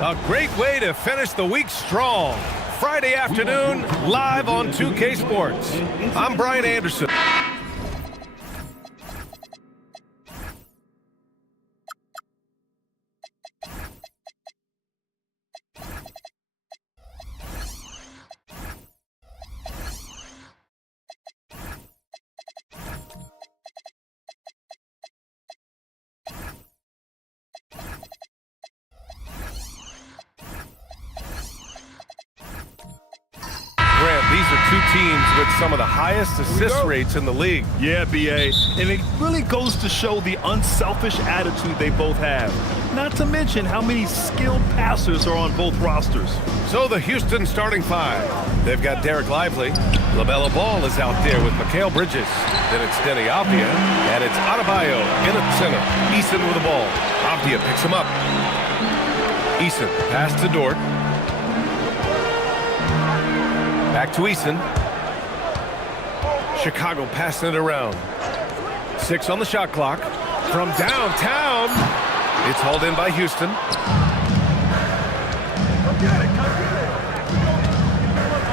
A great way to finish the week strong. Friday afternoon, live on 2K Sports. I'm Brian Anderson. These are two teams with some of the highest assist rates in the league. Yeah, B.A., and it really goes to show the unselfish attitude they both have. Not to mention how many skilled passers are on both rosters. So the Houston starting five. They've got Derek Lively. LaMelo Ball is out there with Mikal Bridges. Then it's Deni Avdija, and it's Adebayo in at center. Eason with the ball. Avdija picks him up. Eason, pass to Dort. Back to Eason. Chicago passing it around. 6 on the shot clock. From downtown, it's hauled in by Houston.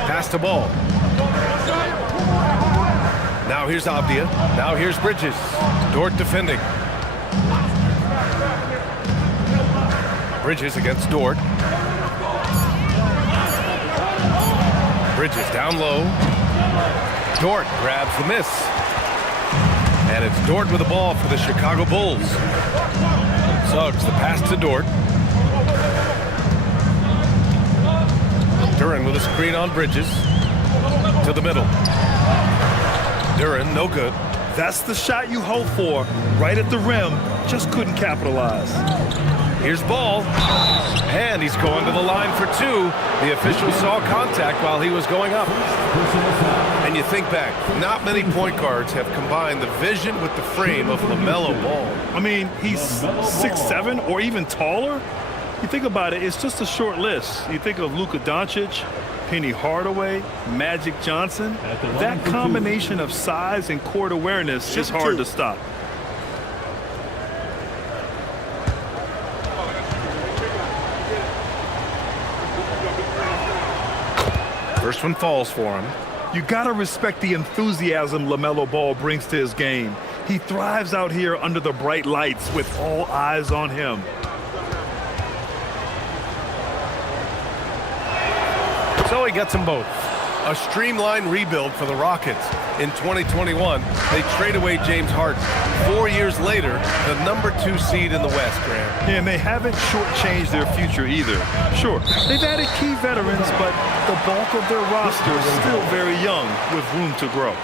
Pass the ball. Now here's Avdija. Now here's Bridges. Dort defending. Bridges against Dort. Bridges down low. Dort grabs the miss. And it's Dort with the ball for the Chicago Bulls. Suggs the pass to Dort. Duren with a screen on Bridges. To the middle. Duren, no good. That's the shot you hope for. Right at the rim. Just couldn't capitalize. Here's Ball. And he's going to the line for two. The official saw contact while he was going up. And you think back, not many point guards have combined the vision with the frame of LaMelo Ball. I mean, he's 6'7" or even taller. You think about it, it's just a short list. You think of Luka Doncic, Penny Hardaway, Magic Johnson. That combination of size and court awareness is hard to stop. First one falls for him. You gotta respect the enthusiasm LaMelo Ball brings to his game. He thrives out here under the bright lights with all eyes on him. So he gets them both. A streamlined rebuild for the Rockets. In 2021, they trade away James Harden. 4 years later, the #2 seed in the West, Grant. And they haven't shortchanged their future either. Sure, they've added key veterans, but the bulk of their roster is still very young with room to grow.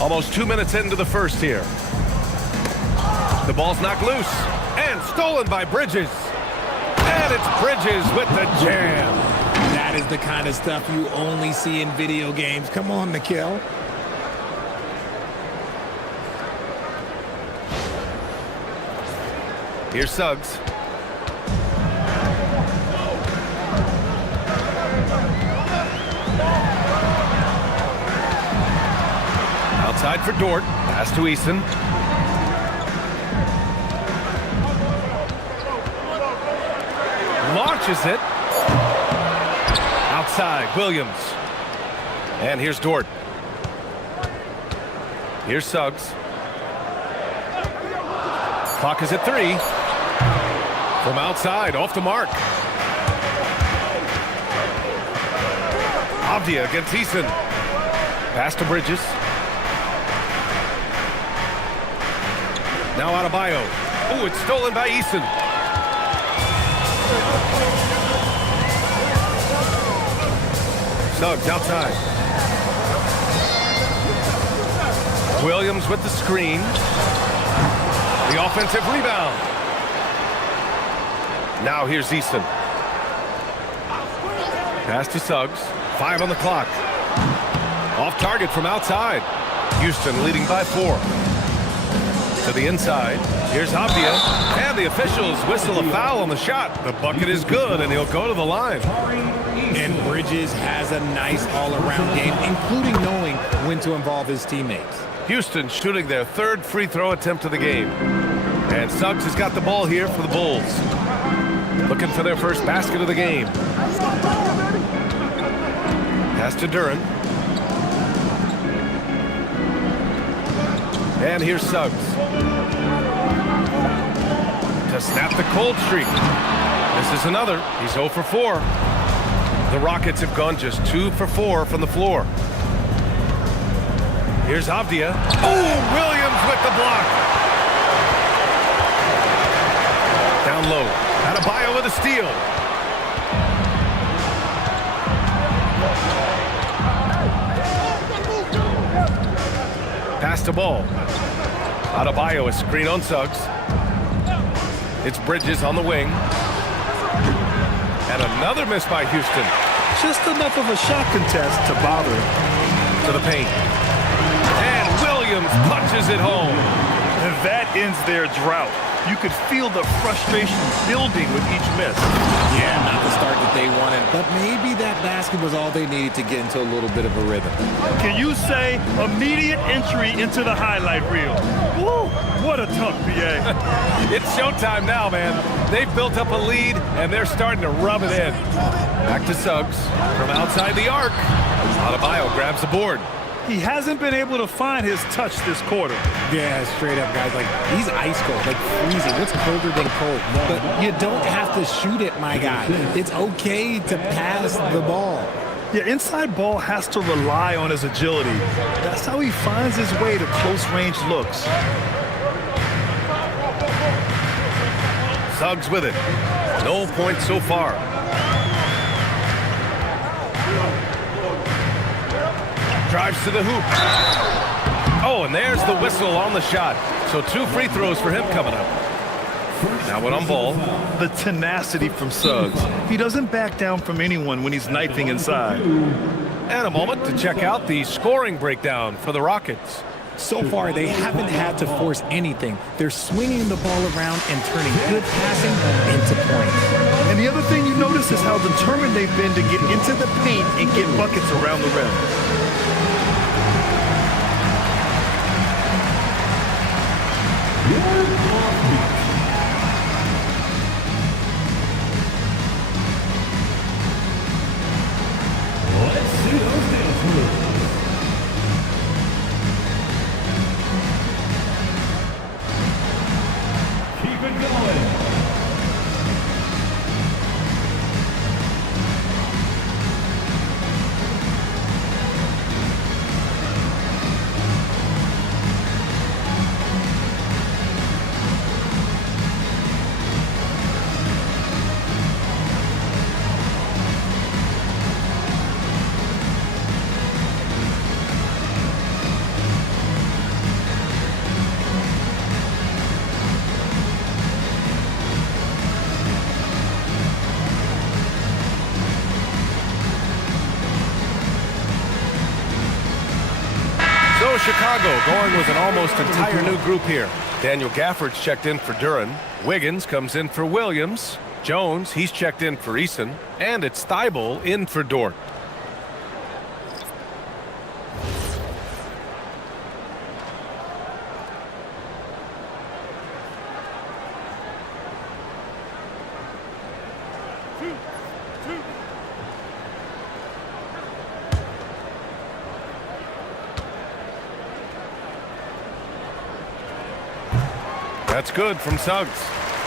Almost 2 minutes into the first here. The ball's knocked loose and stolen by Bridges. And it's Bridges with the jam. That is the kind of stuff you only see in video games. Come on, Mikal. Here's Suggs. Outside for Dort. Pass to Eason. Launches it. Outside, Williams. And here's Dort. Here's Suggs. Clock is at 3. From outside, off the mark. Avdia against Eason. Pass to Bridges. Now Adebayo. Oh, it's stolen by Eason. Suggs outside. Williams with the screen. The offensive rebound. Now here's Eason. Pass to Suggs. 5 on the clock. Off target from outside. Houston leading by 4. To the inside. Here's Avdia. And the officials whistle a foul on the shot. The bucket is good, and he'll go to the line. And Bridges has a nice all-around game, including knowing when to involve his teammates. Houston shooting their 3rd free throw attempt of the game. And Suggs has got the ball here for the Bulls. Looking for their first basket of the game. Pass to Duren. And here's Suggs. To snap the cold streak. This is another. He's 0 for 4. The Rockets have gone just 2 for 4 from the floor. Here's Avdia. Oh, Williams with the block. Down low. Adebayo with a steal. Pass the ball. Adebayo, a screen on Suggs. It's Bridges on the wing. And another miss by Houston. Just enough of a shot contest to bother him. To the paint. And Williams punches it home. And that ends their drought. You could feel the frustration building with each miss. Yeah, not the start that they wanted, but maybe that basket was all they needed to get into a little bit of a rhythm. Can you say immediate entry into the highlight reel? Woo, what a tough PA. It's showtime now, man. They've built up a lead, and they're starting to rub it in. Back to Suggs from outside the arc. Adebayo grabs the board. He hasn't been able to find his touch this quarter. Yeah, straight up, guys. Like, he's ice cold, like freezing. What's colder than cold? But you don't have to shoot it, my guy. It's okay to pass the ball. Yeah, inside ball has to rely on his agility. That's how he finds his way to close-range looks. Suggs with it. No points so far. Drives to the hoop. Oh, and there's the whistle on the shot. So 2 free throws for him coming up. Now one on ball. The tenacity from Suggs. He doesn't back down from anyone when he's knifing inside. And a moment to check out the scoring breakdown for the Rockets. So far, they haven't had to force anything. They're swinging the ball around and turning good passing into points. And the other thing you notice is how determined they've been to get into the paint and get buckets around the rim. Chicago going with an almost entire new group here. Daniel Gafford's checked in for Duran. Wiggins comes in for Williams. Jones, he's checked in for Eason. And it's Thibault in for Dort. That's good from Suggs.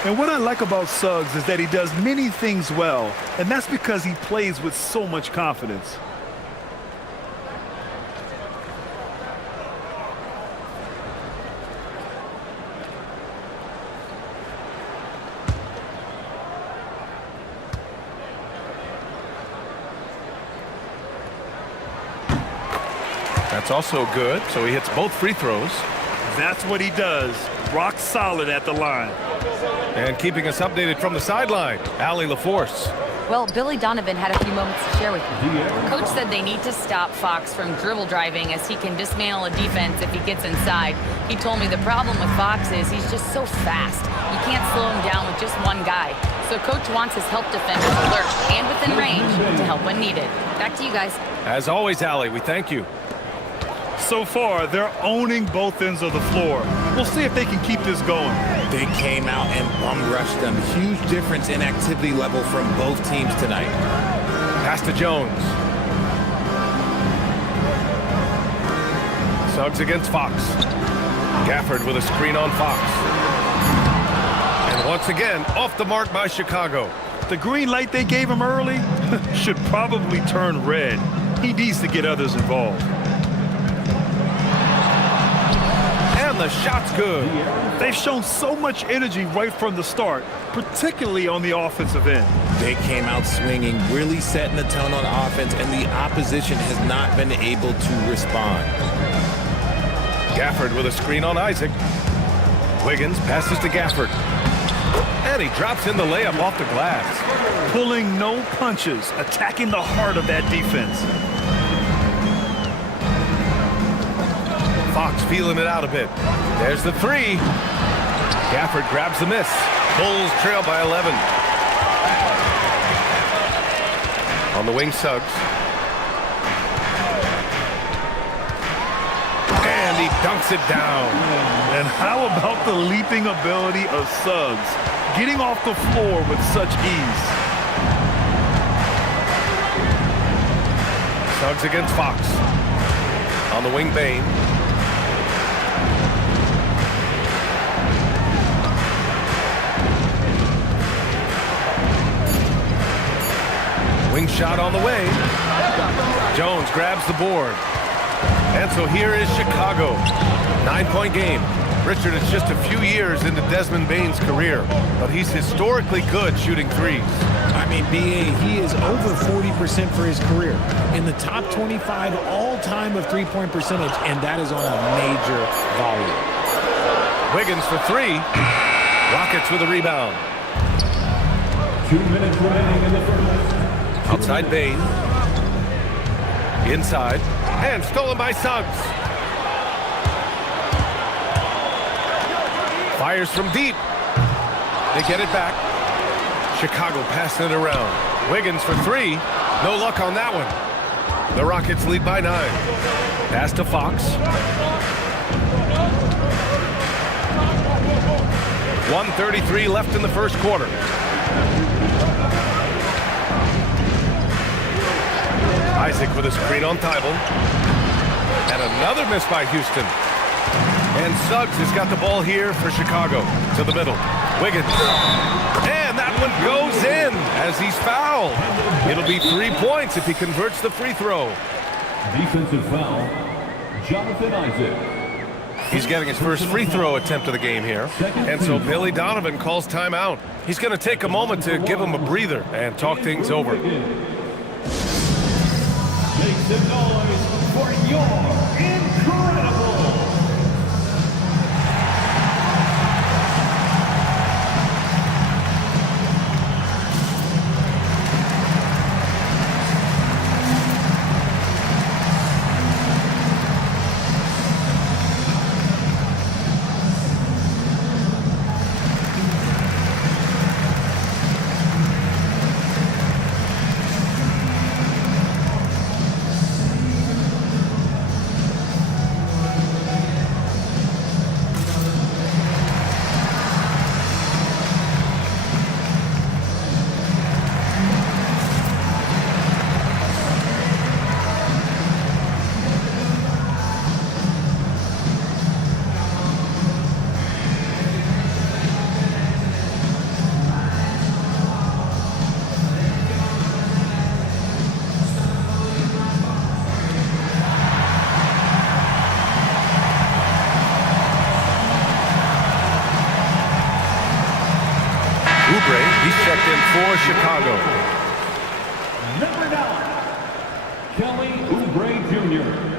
And what I like about Suggs is that he does many things well, and that's because he plays with so much confidence. That's also good, so he hits both free throws. That's what he does. Rock solid at the line. And keeping us updated from the sideline, Allie LaForce. Well, Billy Donovan had a few moments to share with me. Coach said they need to stop Fox from dribble driving as he can dismantle a defense if he gets inside. He told me the problem with Fox is he's just so fast. You can't slow him down with just one guy. So Coach wants his help defenders alert and within range to help when needed. Back to you guys. As always, Allie, we thank you. So far, they're owning both ends of the floor. We'll see if they can keep this going. They came out and bum rushed them. Huge difference in activity level from both teams tonight. Pass to Jones. Suggs against Fox. Gafford with a screen on Fox. And once again, off the mark by Chicago. The green light they gave him early should probably turn red. He needs to get others involved. And the shot's good. They've shown so much energy right from the start, particularly on the offensive end. They came out swinging, really setting the tone on offense, and the opposition has not been able to respond. Gafford with a screen on Isaac. Wiggins passes to Gafford. And he drops in the layup off the glass. Pulling no punches, attacking the heart of that defense. Fox feeling it out a bit. There's the three. Gafford grabs the miss. Bulls trail by 11. On the wing, Suggs. And he dunks it down. And how about the leaping ability of Suggs? Getting off the floor with such ease. Suggs against Fox. On the wing, Bane. Wing shot on the way. Jones grabs the board. And so here is Chicago. 9-point game. Richard, it's just a few years into Desmond Bane's career, but he's historically good shooting threes. I mean, B.A., he is over 40% for his career. In the top 25 all-time of three-point percentage, and that is on a major volume. Wiggins for three. Rockets with a rebound. 2 minutes remaining in the first. Outside Bane. Inside. And stolen by Suggs. Fires from deep. They get it back. Chicago passing it around. Wiggins for three. No luck on that one. The Rockets lead by 9. Pass to Fox. 1:33 left in the first quarter. Isaac with a screen on Thibault. And another miss by Houston. And Suggs has got the ball here for Chicago. To the middle. Wiggins. And that one goes in as he's fouled. It'll be 3 points if he converts the free throw. Defensive foul, Jonathan Isaac. He's getting his first free throw attempt of the game here. And so Billy Donovan calls timeout. He's going to take a moment to give him a breather and talk things over. Make some noise for your incredible. in for Chicago. Number 9, Kelly Oubre Jr.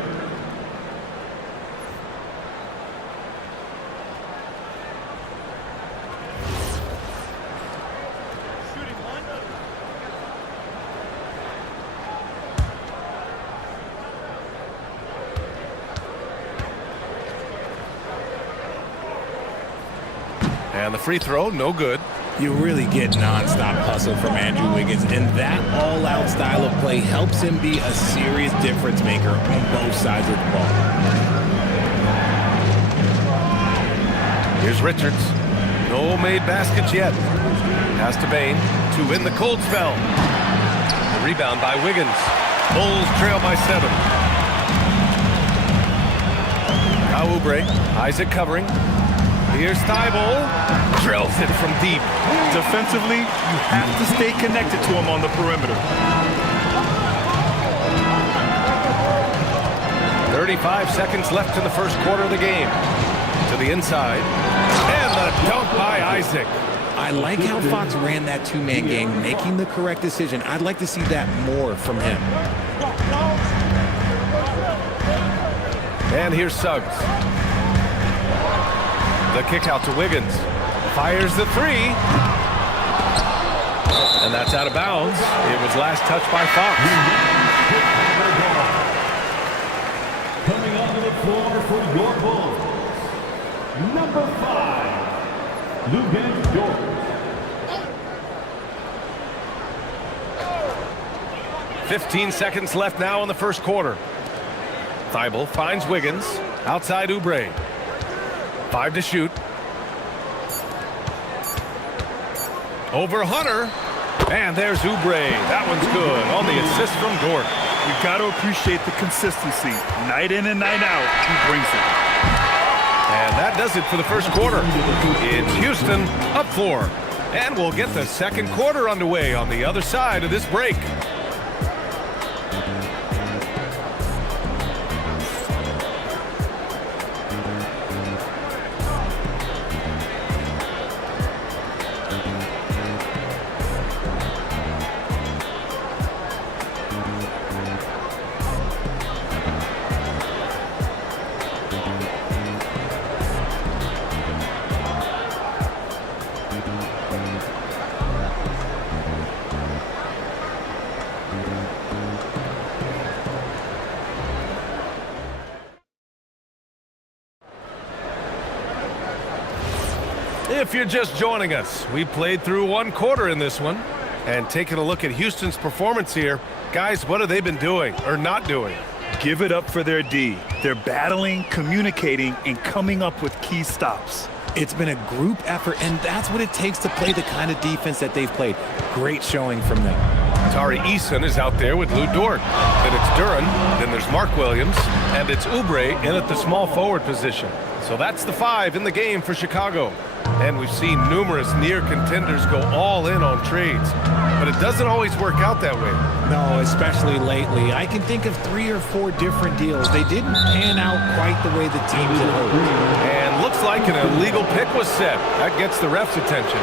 And the free throw, no good. You really get nonstop hustle from Andrew Wiggins, and that all-out style of play helps him be a serious difference maker on both sides of the ball. Here's Richards. No made baskets yet. Pass to Bane to win the cold spell. The rebound by Wiggins. Bulls trail by 7. Now Oubre. Isaac covering. Here's Thibault. Drills it from deep. Defensively, you have to stay connected to him on the perimeter. 35 seconds left in the first quarter of the game. To the inside. And the dunk by Isaac. I like how Fox ran that two-man game, making the correct decision. I'd like to see that more from him. And here's Suggs. The kick out to Wiggins. Fires the 3. And that's out of bounds. It was last touched by Fox. Coming onto the floor for your Bulls, number 5, Luguentz Dort. 15 seconds left now in the first quarter. Thibault finds Wiggins. Outside Oubre. 5 to shoot. Over Hunter. And there's Oubre. That one's good on the assist from Dort. You got to appreciate the consistency. Night in and night out, he brings it. And that does it for the first quarter. It's Houston up 4. And we'll get the second quarter underway on the other side of this break. If you're just joining us, we played through one quarter in this one. And taking a look at Houston's performance here, guys, what have they been doing or not doing? Give it up for their D. They're battling, communicating, and coming up with key stops. It's been a group effort, and that's what it takes to play the kind of defense that they've played. Great showing from them. Tari Eason is out there with Lou Dort. Then it's Duren, then there's Mark Williams, and it's Oubre in at the small forward position. So that's the 5 in the game for Chicago. And we've seen numerous near contenders go all in on trades. But it doesn't always work out that way. No, especially lately. I can think of 3 or 4 different deals. They didn't pan out quite the way the teams had hoped. And looks like an illegal pick was set. That gets the ref's attention.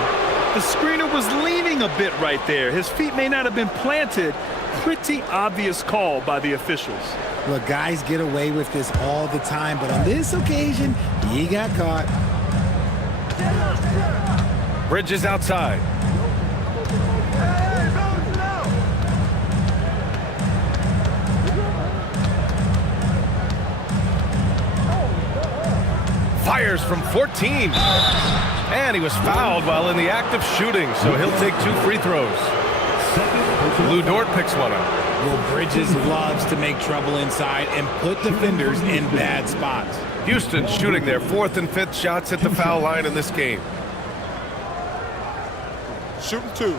The screener was leaning a bit right there. His feet may not have been planted. Pretty obvious call by the officials. Look, guys get away with this all the time, but on this occasion, he got caught. Bridges outside. Fires from 14. And he was fouled while in the act of shooting, so he'll take 2 free throws. Lou Dort picks one up. Well, Bridges loves to make trouble inside and put defenders in bad spots. Houston shooting their 4th and 5th shots at the foul line in this game. Shooting 2.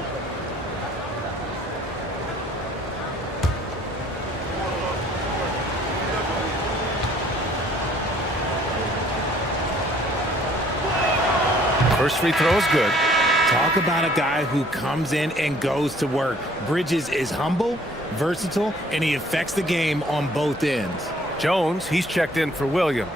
First free throw is good. Talk about a guy who comes in and goes to work. Bridges is humble, versatile, and he affects the game on both ends. Jones, he's checked in for Williams.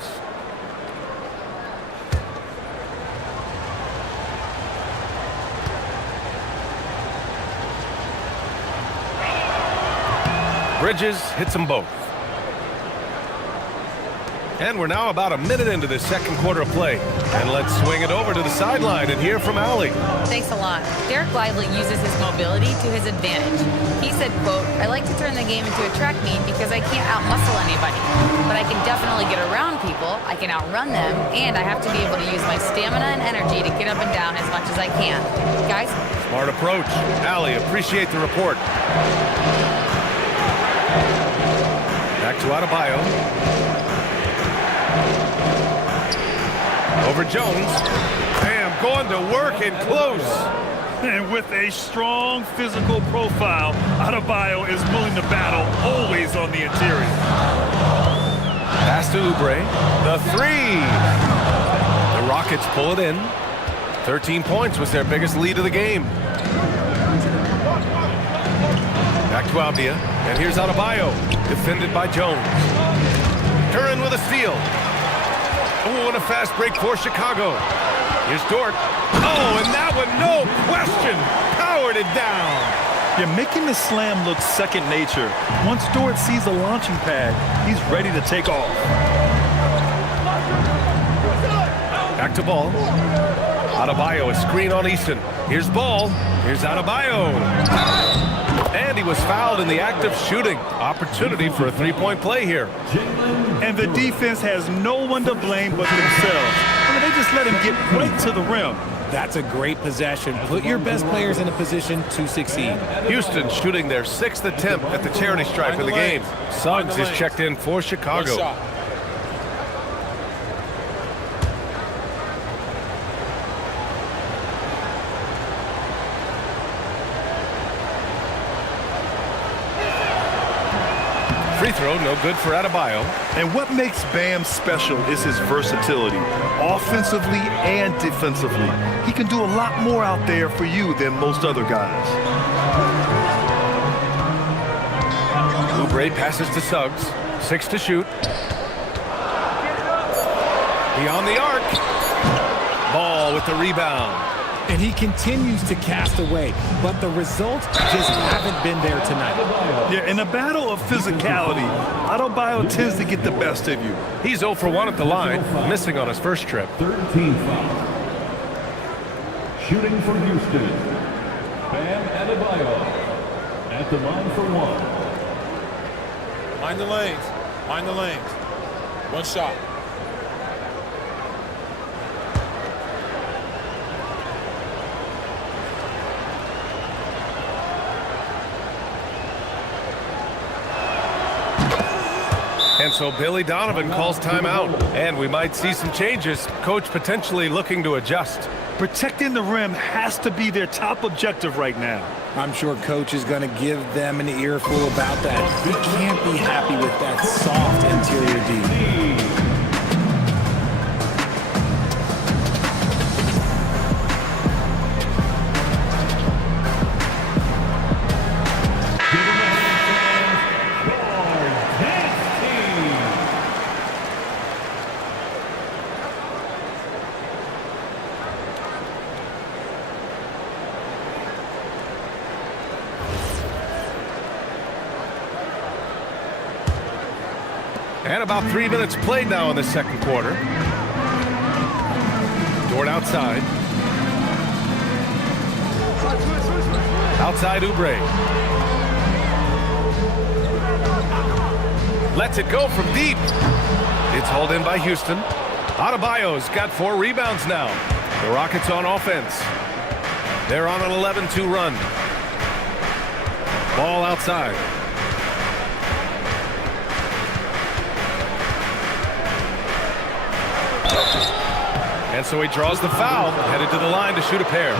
Bridges hits them both. And we're now about a minute into the second quarter of play. And let's swing it over to the sideline and hear from Allie. Thanks a lot. Derek Lively uses his mobility to his advantage. He said, quote, "I like to turn the game into a track meet because I can't outmuscle anybody. But I can definitely get around people, I can outrun them, and I have to be able to use my stamina and energy to get up and down as much as I can." Guys? Smart approach. Allie, appreciate the report. Back to Adebayo. Over Jones. Bam, going to work and close. And with a strong physical profile, Adebayo is willing to battle, always on the interior. Pass to Oubre. The three. The Rockets pull it in. 13 points was their biggest lead of the game. Back to Avdia. And here's Adebayo. Defended by Jones. Curran with a steal. Oh, and a fast break for Chicago. Here's Dort. Oh, and that one, no question, powered it down. You're making the slam look second nature. Once Dort sees the launching pad, he's ready to take off. Back to Ball. Adebayo, a screen on Easton. Here's Ball. Here's Adebayo. And he was fouled in the act of shooting. Opportunity for a three-point play here. And the defense has no one to blame but themselves. I mean, they just let him get right to the rim. That's a great possession. Put your best players in a position to succeed. Houston shooting their 6th attempt at the charity stripe of the game. Suggs is checked in for Chicago. Free throw, no good for Adebayo. And what makes Bam special is his versatility, offensively and defensively. He can do a lot more out there for you than most other guys. Oubre passes to Suggs. 6 to shoot. Beyond the arc. Ball with the rebound. And he continues to cast away, but the results just haven't been there tonight. Yeah, in a battle of physicality, Adebayo tends to get the best of you. He's 0 for 1 at the line, missing on his first trip. 13 foul. Shooting for Houston. Bam Adebayo at the line for one. Mind the lanes. Mind the lanes. One shot. And so Billy Donovan calls timeout, and we might see some changes. Coach potentially looking to adjust. Protecting the rim has to be their top objective right now. I'm sure Coach is going to give them an earful about that. He can't be happy with that soft interior D. And about 3 minutes played now in the second quarter. Dort outside. Outside Oubre. Lets it go from deep. It's hauled in by Houston. Adebayo's got 4 rebounds now. The Rockets on offense. They're on an 11-2 run. Ball outside. And so he draws the foul, headed to the line to shoot a pair.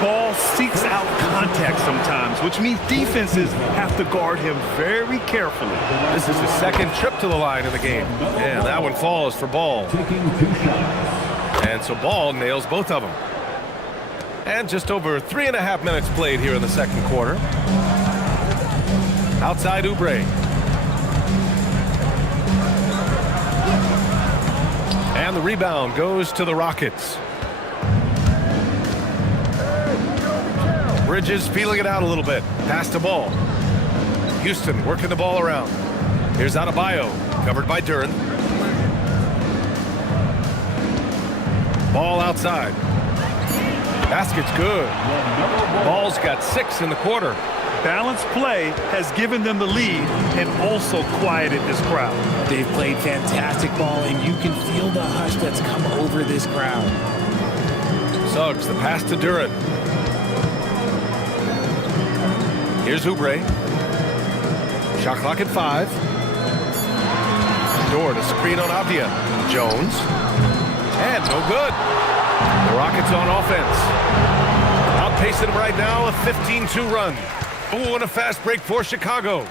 Ball seeks out contact sometimes, which means defenses have to guard him very carefully. This is his second trip to the line in the game. And that one falls for Ball. Taking 2 shots. And so Ball nails both of them. And just over 3.5 minutes played here in the second quarter. Outside Oubre. And the rebound goes to the Rockets. Bridges feeling it out a little bit. Pass to Ball. Houston working the ball around. Here's Adebayo, covered by Duren. Ball outside. Basket's good. Ball's got 6 in the quarter. Balanced play has given them the lead and also quieted this crowd. They've played fantastic ball, and you can feel the hush that's come over this crowd. Suggs, the pass to Duren. Here's Oubre. Shot clock at 5. Dort, a screen on Avdia. Jones. And no good. The Rockets on offense. Outpacing them right now, a 15-2 run. Oh, and a fast break for Chicago.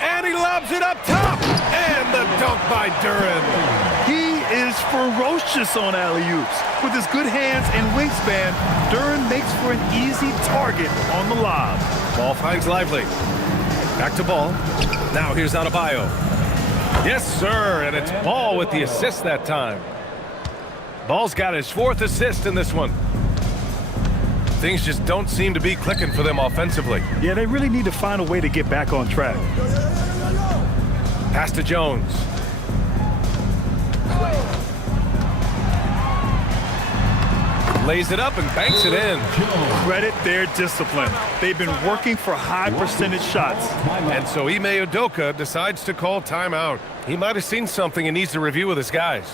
And he lobs it up top. And the dunk by Duren. He is ferocious on alley-oops. With his good hands and wingspan, Duren makes for an easy target on the lob. Ball finds Lively. Back to Ball. Now here's Adebayo. Yes, sir, and it's Ball with the assist that time. Ball's got his 4th assist in this one. Things just don't seem to be clicking for them offensively. Yeah, they really need to find a way to get back on track. Pass to Jones. Lays it up and banks it in. Credit their discipline. They've been working for high percentage shots. And so Ime Udoka decides to call timeout. He might have seen something and needs to review with his guys.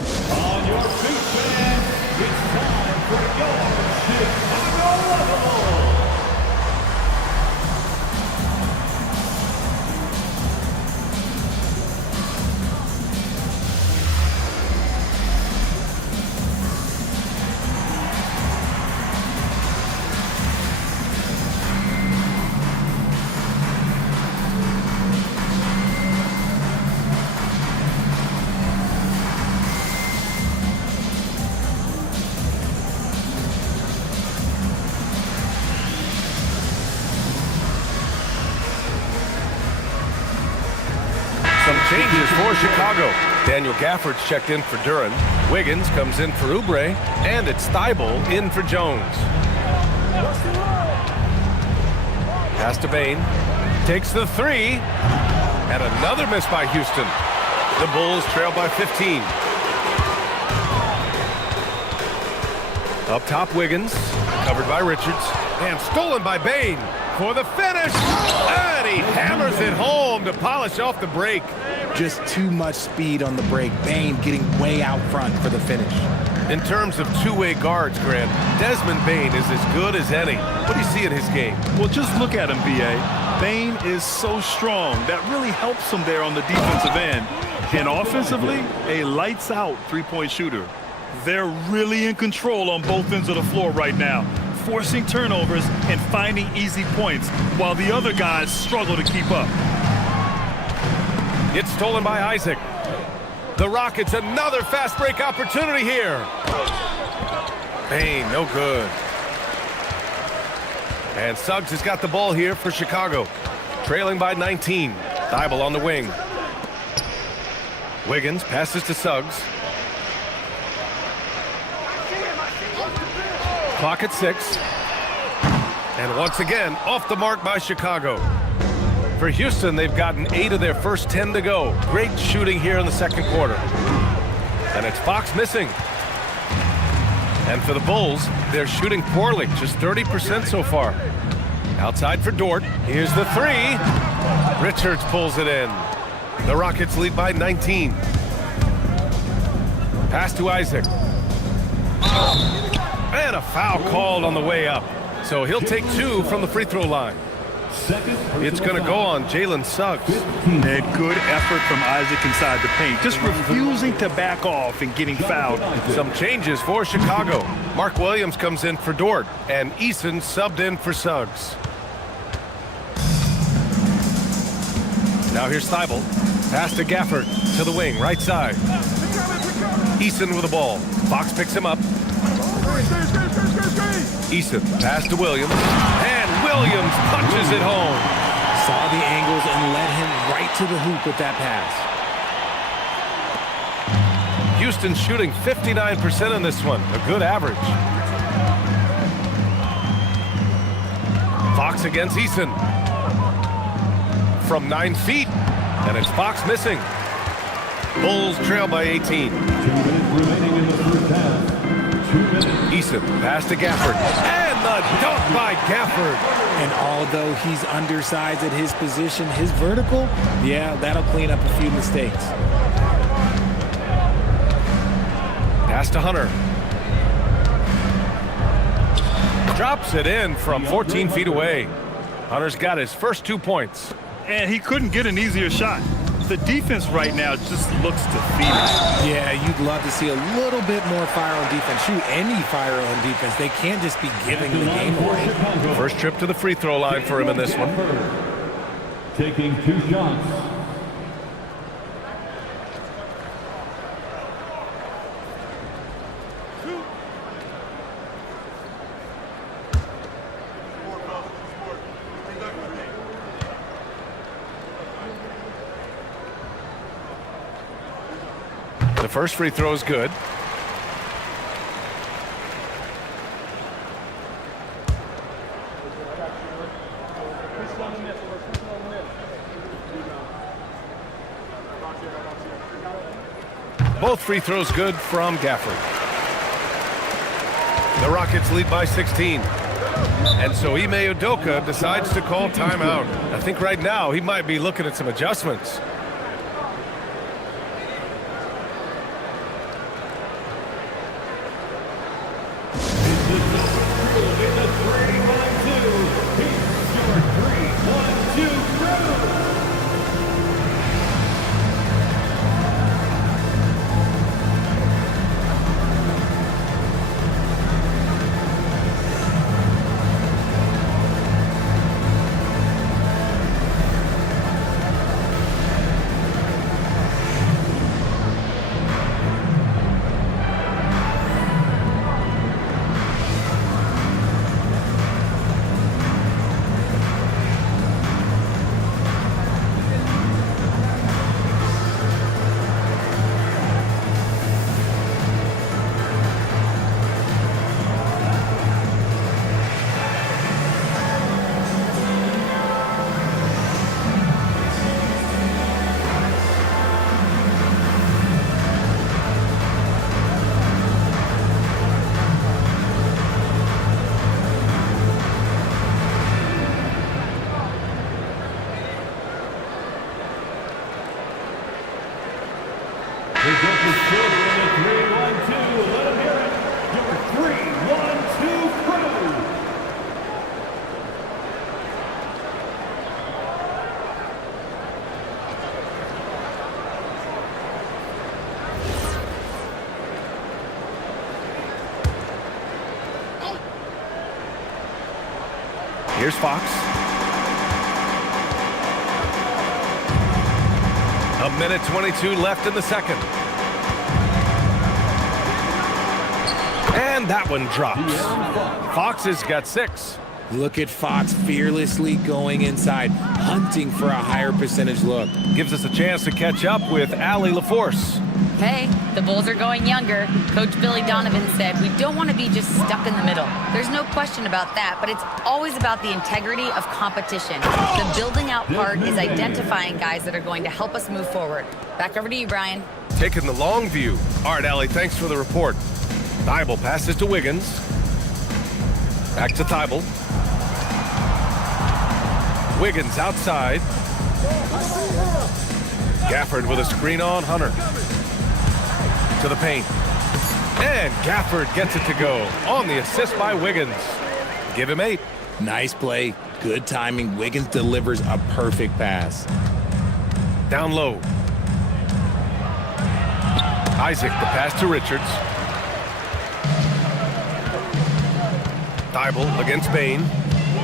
On your feet, fans, it's time for your Chicago level. Changes for Chicago. Daniel Gafford's checked in for Duren. Wiggins comes in for Oubre. And it's Thibault in for Jones. Pass to Bane. Takes the 3. And another miss by Houston. The Bulls trail by 15. Up top, Wiggins. Covered by Richards. And stolen by Bane for the finish. And he hammers it home to polish off the break. Just too much speed on the break. Bane getting way out front for the finish. In terms of two-way guards, Grant, Desmond Bane is as good as any. What do you see in his game? Well, just look at him, B.A. Bane is so strong. That really helps him there on the defensive end. And offensively, a lights-out three-point shooter. They're really in control on both ends of the floor right now, forcing turnovers and finding easy points while the other guys struggle to keep up. It's stolen by Isaac. The Rockets, another fast break opportunity here. Bane, no good. And Suggs has got the ball here for Chicago. Trailing by 19. Thibault on the wing. Wiggins passes to Suggs. Clock at 6. And once again, off the mark by Chicago. For Houston, they've gotten 8 of their first 10 to go. Great shooting here in the second quarter. And it's Fox missing. And for the Bulls, they're shooting poorly, just 30% so far. Outside for Dort. Here's the 3. Richards pulls it in. The Rockets lead by 19. Pass to Isaac. And a foul called on the way up. So he'll take 2 from the free throw line. It's going to go on Jalen Suggs. And good effort from Isaac inside the paint. Just refusing to back off and getting fouled. Some changes for Chicago. Mark Williams comes in for Dort. And Eason subbed in for Suggs. Now here's Thibault. Pass to Gafford to the wing, right side. Eason with the ball. Fox picks him up. Eason, pass to Williams. And Williams punches it home. Saw the angles and led him right to the hoop with that pass. Houston shooting 59% in this one. A good average. Fox against Eason. from 9 feet, and it's Fox missing. Bulls trail by 18. 2 minutes remaining in the first half. 2 minutes. Eason pass to Gafford. And the dunk by Gafford. And although he's undersized at his position, his vertical, yeah, that'll clean up a few mistakes. Pass to Hunter. Drops it in from 14 feet away. Hunter's got his first 2 points. And he couldn't get an easier shot. The defense right now just looks defeated. Yeah, you'd love to see a little bit more fire on defense. Shoot, any fire on defense. They can't just be giving the game away. First trip to the free throw line for him in this one. Taking 2 shots. The first free throw is good. Both free throws good from Gafford. The Rockets lead by 16. And so Ime Udoka decides to call timeout. I think right now he might be looking at some adjustments. Here's Fox. A minute 22 left in the second. And that one drops. Fox has got 6. Look at Fox fearlessly going inside, hunting for a higher percentage look. Gives us a chance to catch up with Allie LaForce. Hey, the Bulls are going younger. Coach Billy Donovan said we don't want to be just stuck in the middle. There's no question about that, but it's always about the integrity of competition. The building out part is identifying guys that are going to help us move forward. Back over to you, Brian. Taking the long view. All right, Allie, thanks for the report. Thibault passes to Wiggins. Back to Thibault. Wiggins outside. Gafford with a screen on Hunter. To the paint. And Gafford gets it to go on the assist by Wiggins. Give him 8. Nice play. Good timing. Wiggins delivers a perfect pass. Down low. Isaac, the pass to Richards. Thibault against Bain.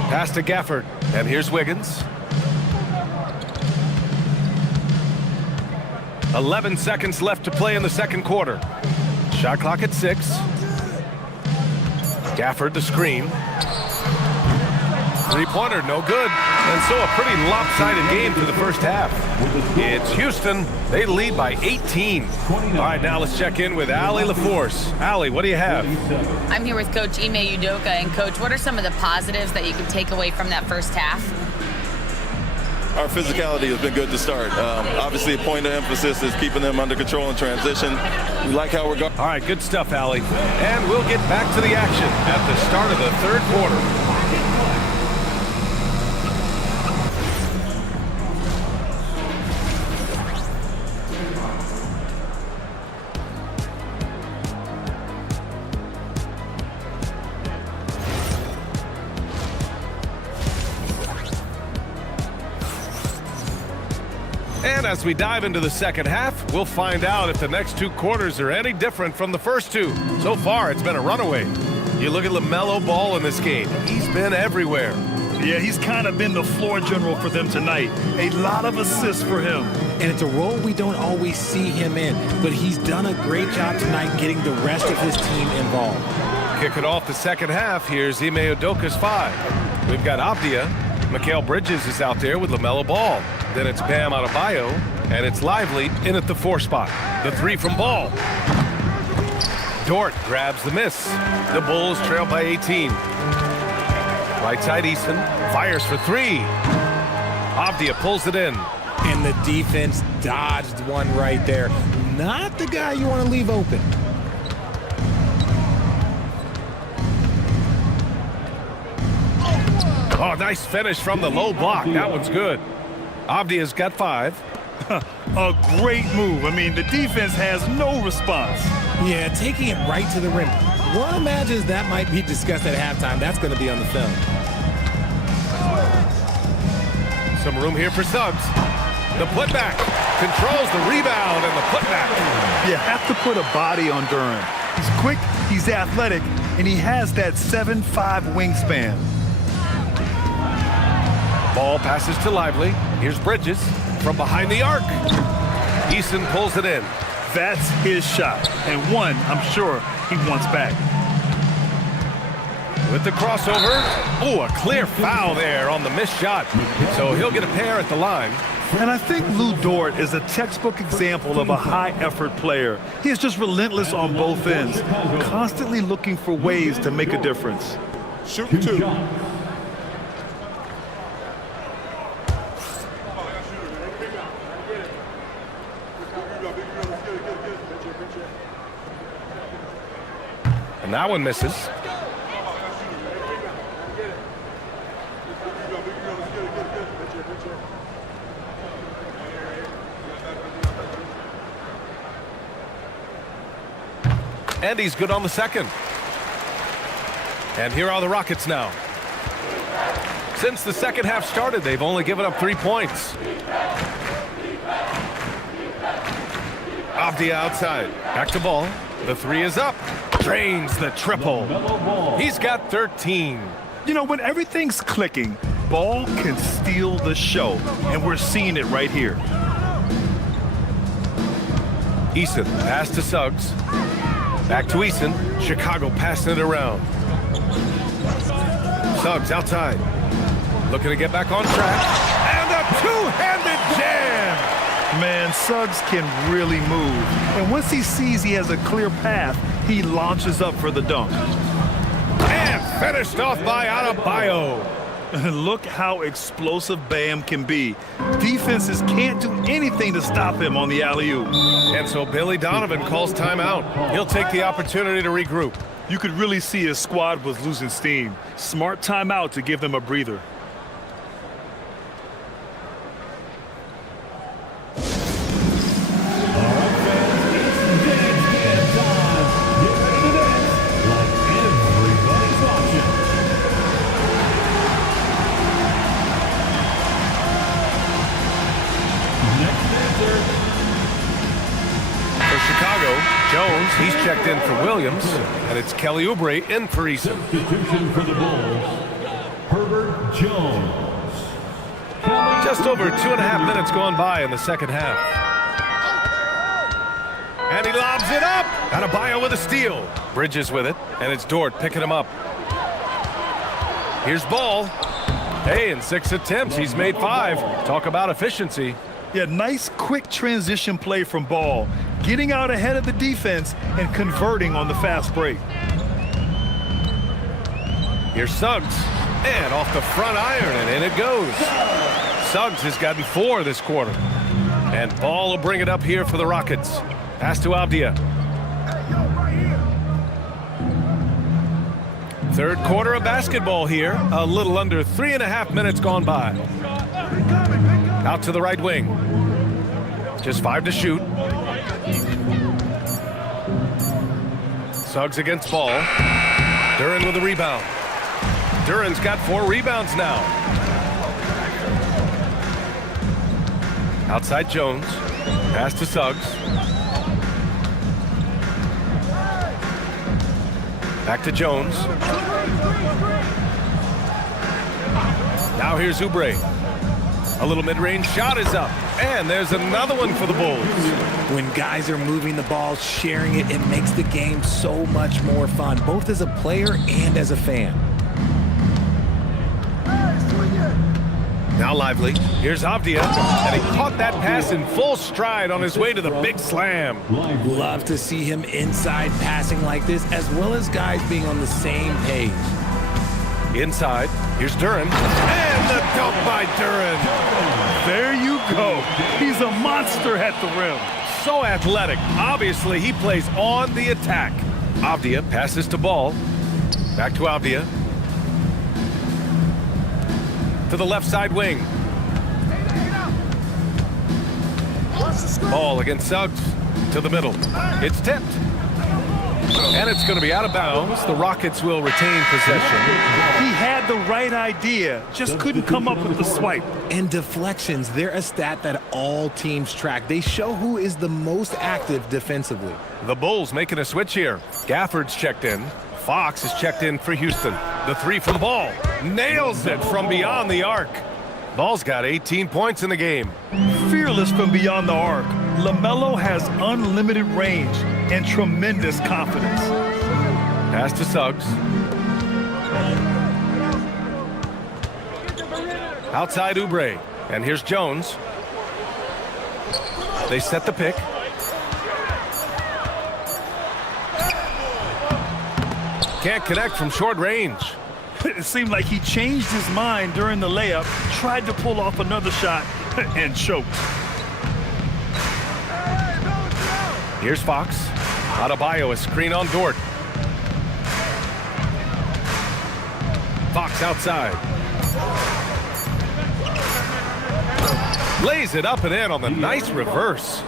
Pass to Gafford. And here's Wiggins. 11 seconds left to play in the second quarter. Shot clock at 6. Gafford the screen. Three-pointer, no good. And so a pretty lopsided game for the first half. It's Houston. They lead by 18. All right, now let's check in with Allie LaForce. Allie, what do you have? I'm here with Coach Ime Udoka. And, Coach, what are some of the positives that you can take away from that first half? our physicality has been good to start. Obviously, a point of emphasis is keeping them under control in transition. We like how we're going. All right, good stuff, Allie. And we'll get back to the action at the start of the third quarter. And as we dive into the second half, we'll find out if the next two quarters are any different from the first two. So far, it's been a runaway. You look at LaMelo Ball in this game. He's been everywhere. Yeah, he's kind of been the floor general for them tonight. A lot of assists for him. And it's a role we don't always see him in, but he's done a great job tonight getting the rest of his team involved. Kick it off the second half. Here's Ime Udoka's 5. We've got Avdia. Mikal Bridges is out there with LaMelo Ball. Then it's Bam Adebayo, and it's Lively in at the 4 spot. The 3 from Ball. Dort grabs the miss. The Bulls trail by 18. Right side Eason fires for 3. Avdia pulls it in. And the defense dodged one right there. Not the guy you want to leave open. Oh, nice finish from the low block. That one's good. Avdia's got 5. A great move. I mean, the defense has no response. Yeah, taking it right to the rim. One imagines that might be discussed at halftime. That's going to be on the film. Some room here for Suggs. The putback. Controls the rebound and the putback. You have to put a body on Duren. He's quick, he's athletic, and he has that 7'5" wingspan. Ball passes to Lively. Here's Bridges from behind the arc. Eason pulls it in. That's his shot, and one I'm sure he wants back. With the crossover. Oh, a clear foul there on the missed shot. So he'll get a pair at the line. And I think Lu Dort is a textbook example of a high-effort player. He is just relentless on both ends, constantly looking for ways to make a difference. Shoot 2. And that one misses. And he's good on the second. And here are the Rockets now. Since the second half started, they've only given up 3 points. Avdia outside. Back to Ball. The 3 is up. Drains the triple. He's got 13. You know, when everything's clicking, Ball can steal the show, and we're seeing it right here. Eason, pass to Suggs. Back to Eason. Chicago passing it around. Suggs outside. Looking to get back on track. And a two-handed jam! Man, Suggs can really move. And once he sees he has a clear path, he launches up for the dunk. And finished off by Adebayo. Look how explosive Bam can be. Defenses can't do anything to stop him on the alley-oop. And so Billy Donovan calls timeout. He'll take the opportunity to regroup. You could really see his squad was losing steam. Smart timeout to give them a breather. Jones, he's checked in for Williams, and it's Kelly Oubre in for Eason. Substitution for the Bulls, Herbert Jones. Just over 2.5 minutes gone by in the second half. And he lobs it up. Adebayo with a steal. Bridges with it, and it's Dort picking him up. Here's Ball. Hey, in 6 attempts, he's made 5. Talk about efficiency. Yeah, nice quick transition play from Ball, getting out ahead of the defense and converting on the fast break. Here's Suggs, and off the front iron, and in it goes. Suggs has gotten 4 this quarter. And Ball will bring it up here for the Rockets. Pass to Avdia. Third quarter of basketball here. A little under 3.5 minutes gone by. Out to the right wing. Just 5 to shoot. Suggs against Ball. Duren with a rebound. Duren's got 4 rebounds now. Outside Jones. Pass to Suggs. Back to Jones. Now here's Oubre. A little mid-range shot is up. And there's another one for the Bulls. When guys are moving the ball, sharing it, it makes the game so much more fun, both as a player and as a fan. Now Lively. Here's Avdia. And he caught that pass in full stride on his way to the big slam. Love to see him inside passing like this, as well as guys being on the same page. Inside. Here's Duren. And the dunk by Duren. There you go. He's a monster at the rim. So athletic. Obviously, he plays on the attack. Avdia passes to Ball. Back to Avdia. To the left side wing. Ball against Suggs. To the middle. It's tipped. And it's going to be out of bounds. The Rockets will retain possession. He had the right idea, just couldn't come up with the swipe. And deflections, they're a stat that all teams track. They show who is the most active defensively. The Bulls making a switch here. Gafford's checked in. Fox is checked in for Houston. The 3 from Ball. Nails it from beyond the arc. Ball's got 18 points in the game. Fearless from beyond the arc. LaMelo has unlimited range and tremendous confidence. Pass to Suggs. Outside Oubre. And here's Jones. They set the pick. Can't connect from short range. It seemed like he changed his mind during the layup, tried to pull off another shot, and choked. Here's Fox. Adebayo, a screen on Dort. Fox outside. Lays it up and in on the nice reverse.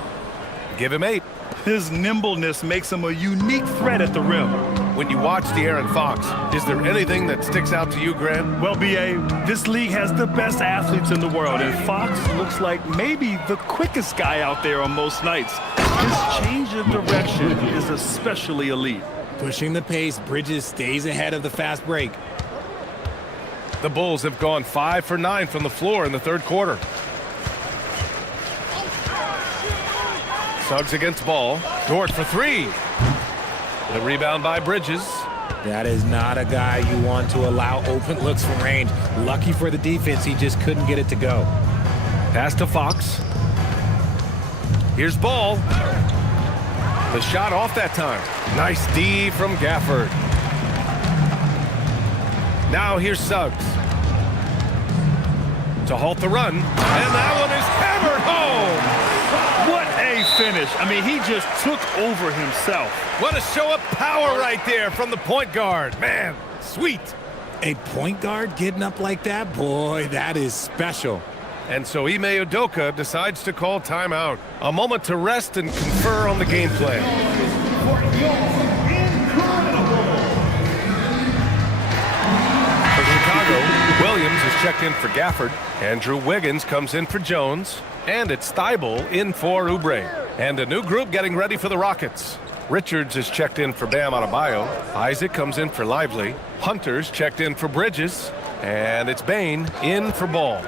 Give him 8. His nimbleness makes him a unique threat at the rim. When you watch De'Aaron Fox, is there anything that sticks out to you, Grant? Well, B.A., this league has the best athletes in the world, and Fox looks like maybe the quickest guy out there on most nights. His change of direction is especially elite. Pushing the pace, Bridges stays ahead of the fast break. The Bulls have gone 5 for 9 from the floor in the third quarter. Suggs against Ball. Dort for 3. The rebound by Bridges. That is not a guy you want to allow open looks from range. Lucky for the defense, he just couldn't get it to go. Pass to Fox. Here's Ball. The shot off that time. Nice D from Gafford. Now here's Suggs. To halt the run. And that one is hammered home. What a finish. I mean, he just took over himself. What a show of power right there from the point guard. Man, sweet. A point guard getting up like that? Boy, that is special. And so Ime Udoka decides to call timeout. A moment to rest and confer on the game plan. For Chicago, Williams is checked in for Gafford. Andrew Wiggins comes in for Jones. And it's Thibault in for Oubre. And a new group getting ready for the Rockets. Richards is checked in for Bam Adebayo. Isaac comes in for Lively. Hunter's checked in for Bridges. And it's Bane in for Ball.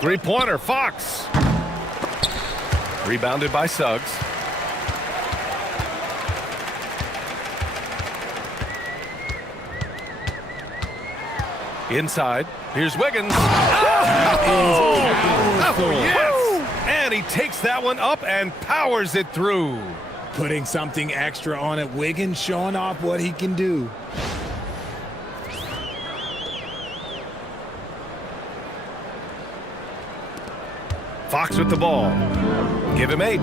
Three-pointer, Fox. Rebounded by Suggs. Inside. Here's Wiggins. Oh, yes! And he takes that one up and powers it through. Putting something extra on it. Wiggins showing off what he can do. Fox with the ball. Give him 8.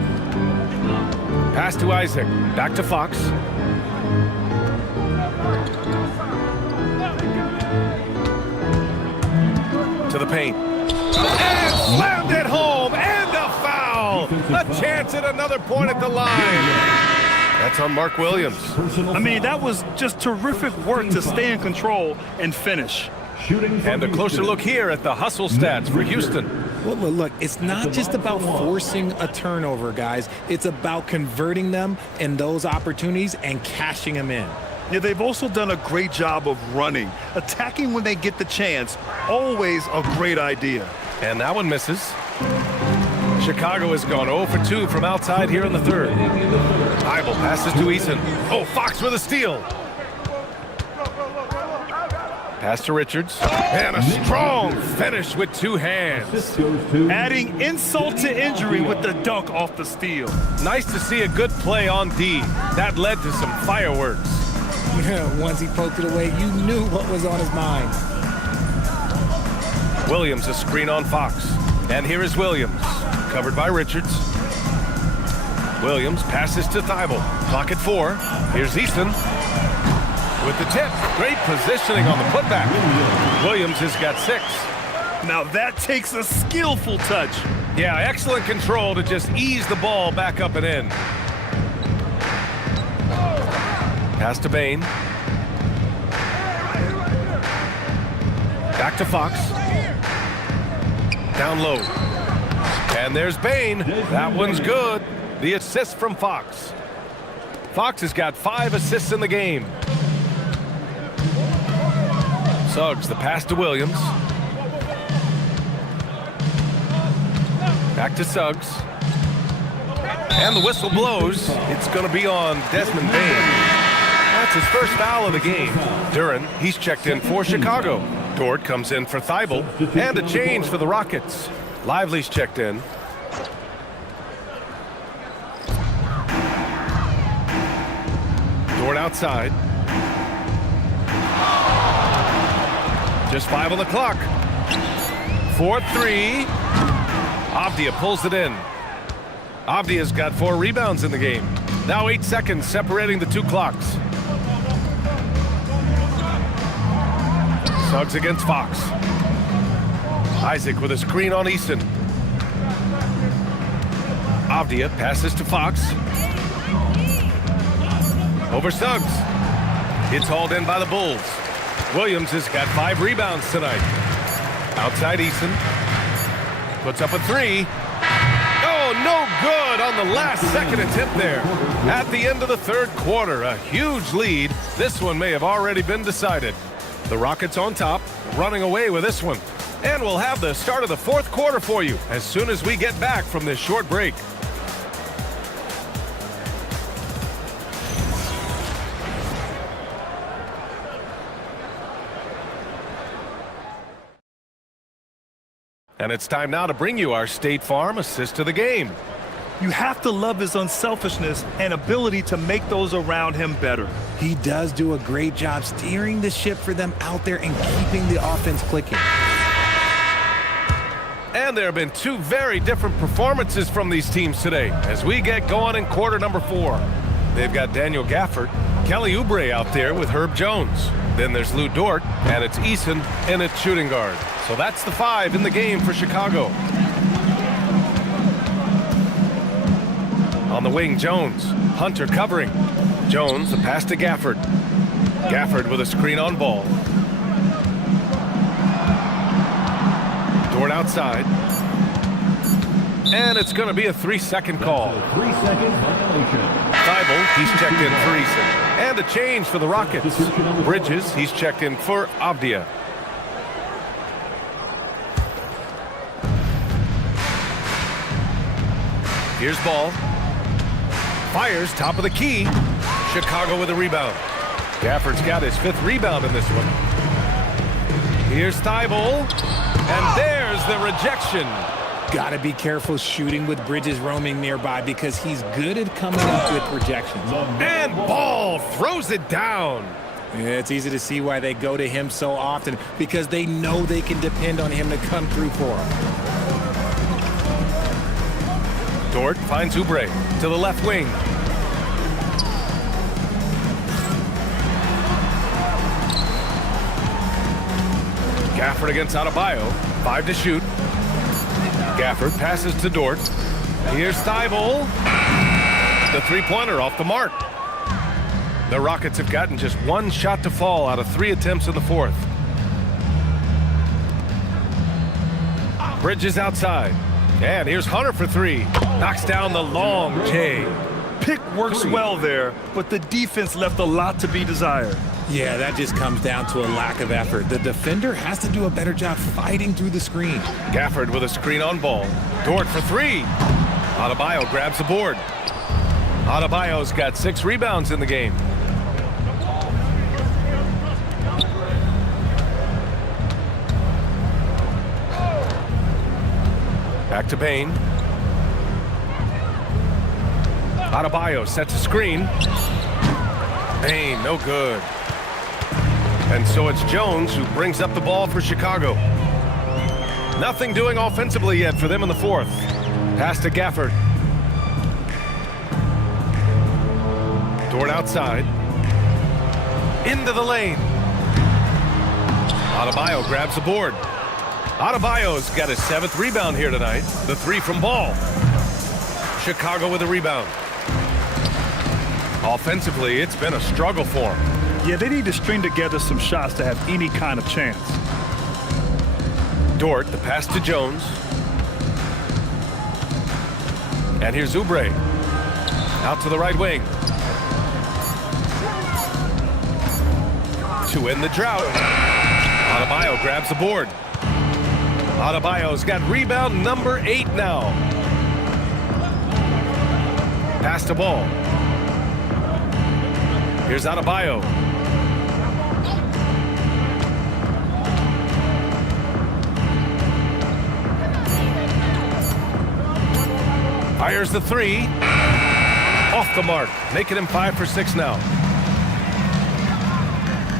Pass to Isaac. Back to Fox. To the paint. And slammed it home. And a foul. A chance at another point at the line. That's on Mark Williams. I mean, that was just terrific work to stay in control and finish. And a closer look here at the hustle stats for Houston. Well, look, it's not just about forcing a turnover, guys. It's about converting them in those opportunities and cashing them in. Yeah, they've also done a great job of running. Attacking when they get the chance, always a great idea. And that one misses. Chicago has gone 0 for 2 from outside here in the third. Thybulle passes to Eason. Oh, Fox with a steal. Pass to Richards. And a strong finish with 2 hands. Adding insult to injury with the dunk off the steal. Nice to see a good play on D. That led to some fireworks. Once he poked it away, you knew what was on his mind. Williams a screen on Fox. And here is Williams. Covered by Richards. Williams passes to Thybulle. Clock at 4. Here's Eason. With the tip. Great positioning on the putback. Williams has got 6. Now that takes a skillful touch. Yeah, excellent control to just ease the ball back up and in. Pass to Bane. Back to Fox. Down low. And there's Bane. That one's good. The assist from Fox. Fox has got 5 assists in the game. Suggs, the pass to Williams. Back to Suggs. And the whistle blows. It's going to be on Desmond Bane. That's his first foul of the game. Duren, he's checked in for Chicago. Dort comes in for Thybulle. And a change for the Rockets. Lively's checked in. Dort outside. Just 5 on the clock. 4-3. Avdija pulls it in. Avdija's got 4 rebounds in the game. Now 8 seconds separating the 2 clocks. Suggs against Fox. Isaac with a screen on Easton. Avdija passes to Fox. Over Suggs. It's hauled in by the Bulls. Williams has got 5 rebounds tonight. Outside Eason. Puts up a 3. Oh, no good on the last second attempt there. At the end of the third quarter, a huge lead. This one may have already been decided. The Rockets on top, running away with this one. And we'll have the start of the fourth quarter for you as soon as we get back from this short break. And it's time now to bring you our State Farm assist of the game. You have to love his unselfishness and ability to make those around him better. He does do a great job steering the ship for them out there and keeping the offense clicking. And there have been 2 very different performances from these teams today as we get going in quarter number 4. They've got Daniel Gafford, Kelly Oubre out there with Herb Jones. Then there's Lou Dort, and it's Eason in at shooting guard. So that's the 5 in the game for Chicago. On the wing, Jones. Hunter covering. Jones, a pass to Gafford. Gafford with a screen on ball. Dort outside. And it's going to be a 3-second call. 3-second violation. Thybulle, he's checked in for Eason. And a change for the Rockets. Bridges, he's checked in for Avdija. Here's Ball. Fires top of the key. Chicago with a rebound. Gafford's got his 5th rebound in this one. Here's Thybulle. And there's the rejection. Got to be careful shooting with Bridges roaming nearby because he's good at coming up with rejections. And Ball throws it down. Yeah, it's easy to see why they go to him so often because they know they can depend on him to come through for them. Dort finds Oubre to the left wing. Gafford against Adebayo. 5 to shoot. Gafford passes to Dort. Here's Thibault. The three-pointer off the mark. The Rockets have gotten just one shot to fall out of 3 attempts in the fourth. Bridges outside. And here's Hunter for 3. Knocks down the long J. Pick works well there, but the defense left a lot to be desired. Yeah, that just comes down to a lack of effort. The defender has to do a better job fighting through the screen. Gafford with a screen on ball. Dort for 3. Adebayo grabs the board. Adebayo's got 6 rebounds in the game. Back to Payne. Adebayo sets a screen. Payne, no good. And so it's Jones who brings up the ball for Chicago. Nothing doing offensively yet for them in the fourth. Pass to Gafford. Dort outside. Into the lane. Adebayo grabs the board. Adebayo's got his 7th rebound here tonight. The 3 from Ball. Chicago with a rebound. Offensively, it's been a struggle for him. Yeah, they need to string together some shots to have any kind of chance. Dort, the pass to Jones. And here's Oubre. Out to the right wing. To end the drought. Adebayo grabs the board. Adebayo's got rebound number 8 now. Pass to Ball. Here's Adebayo. Fires the 3. Off the mark, making him 5 for 6 now.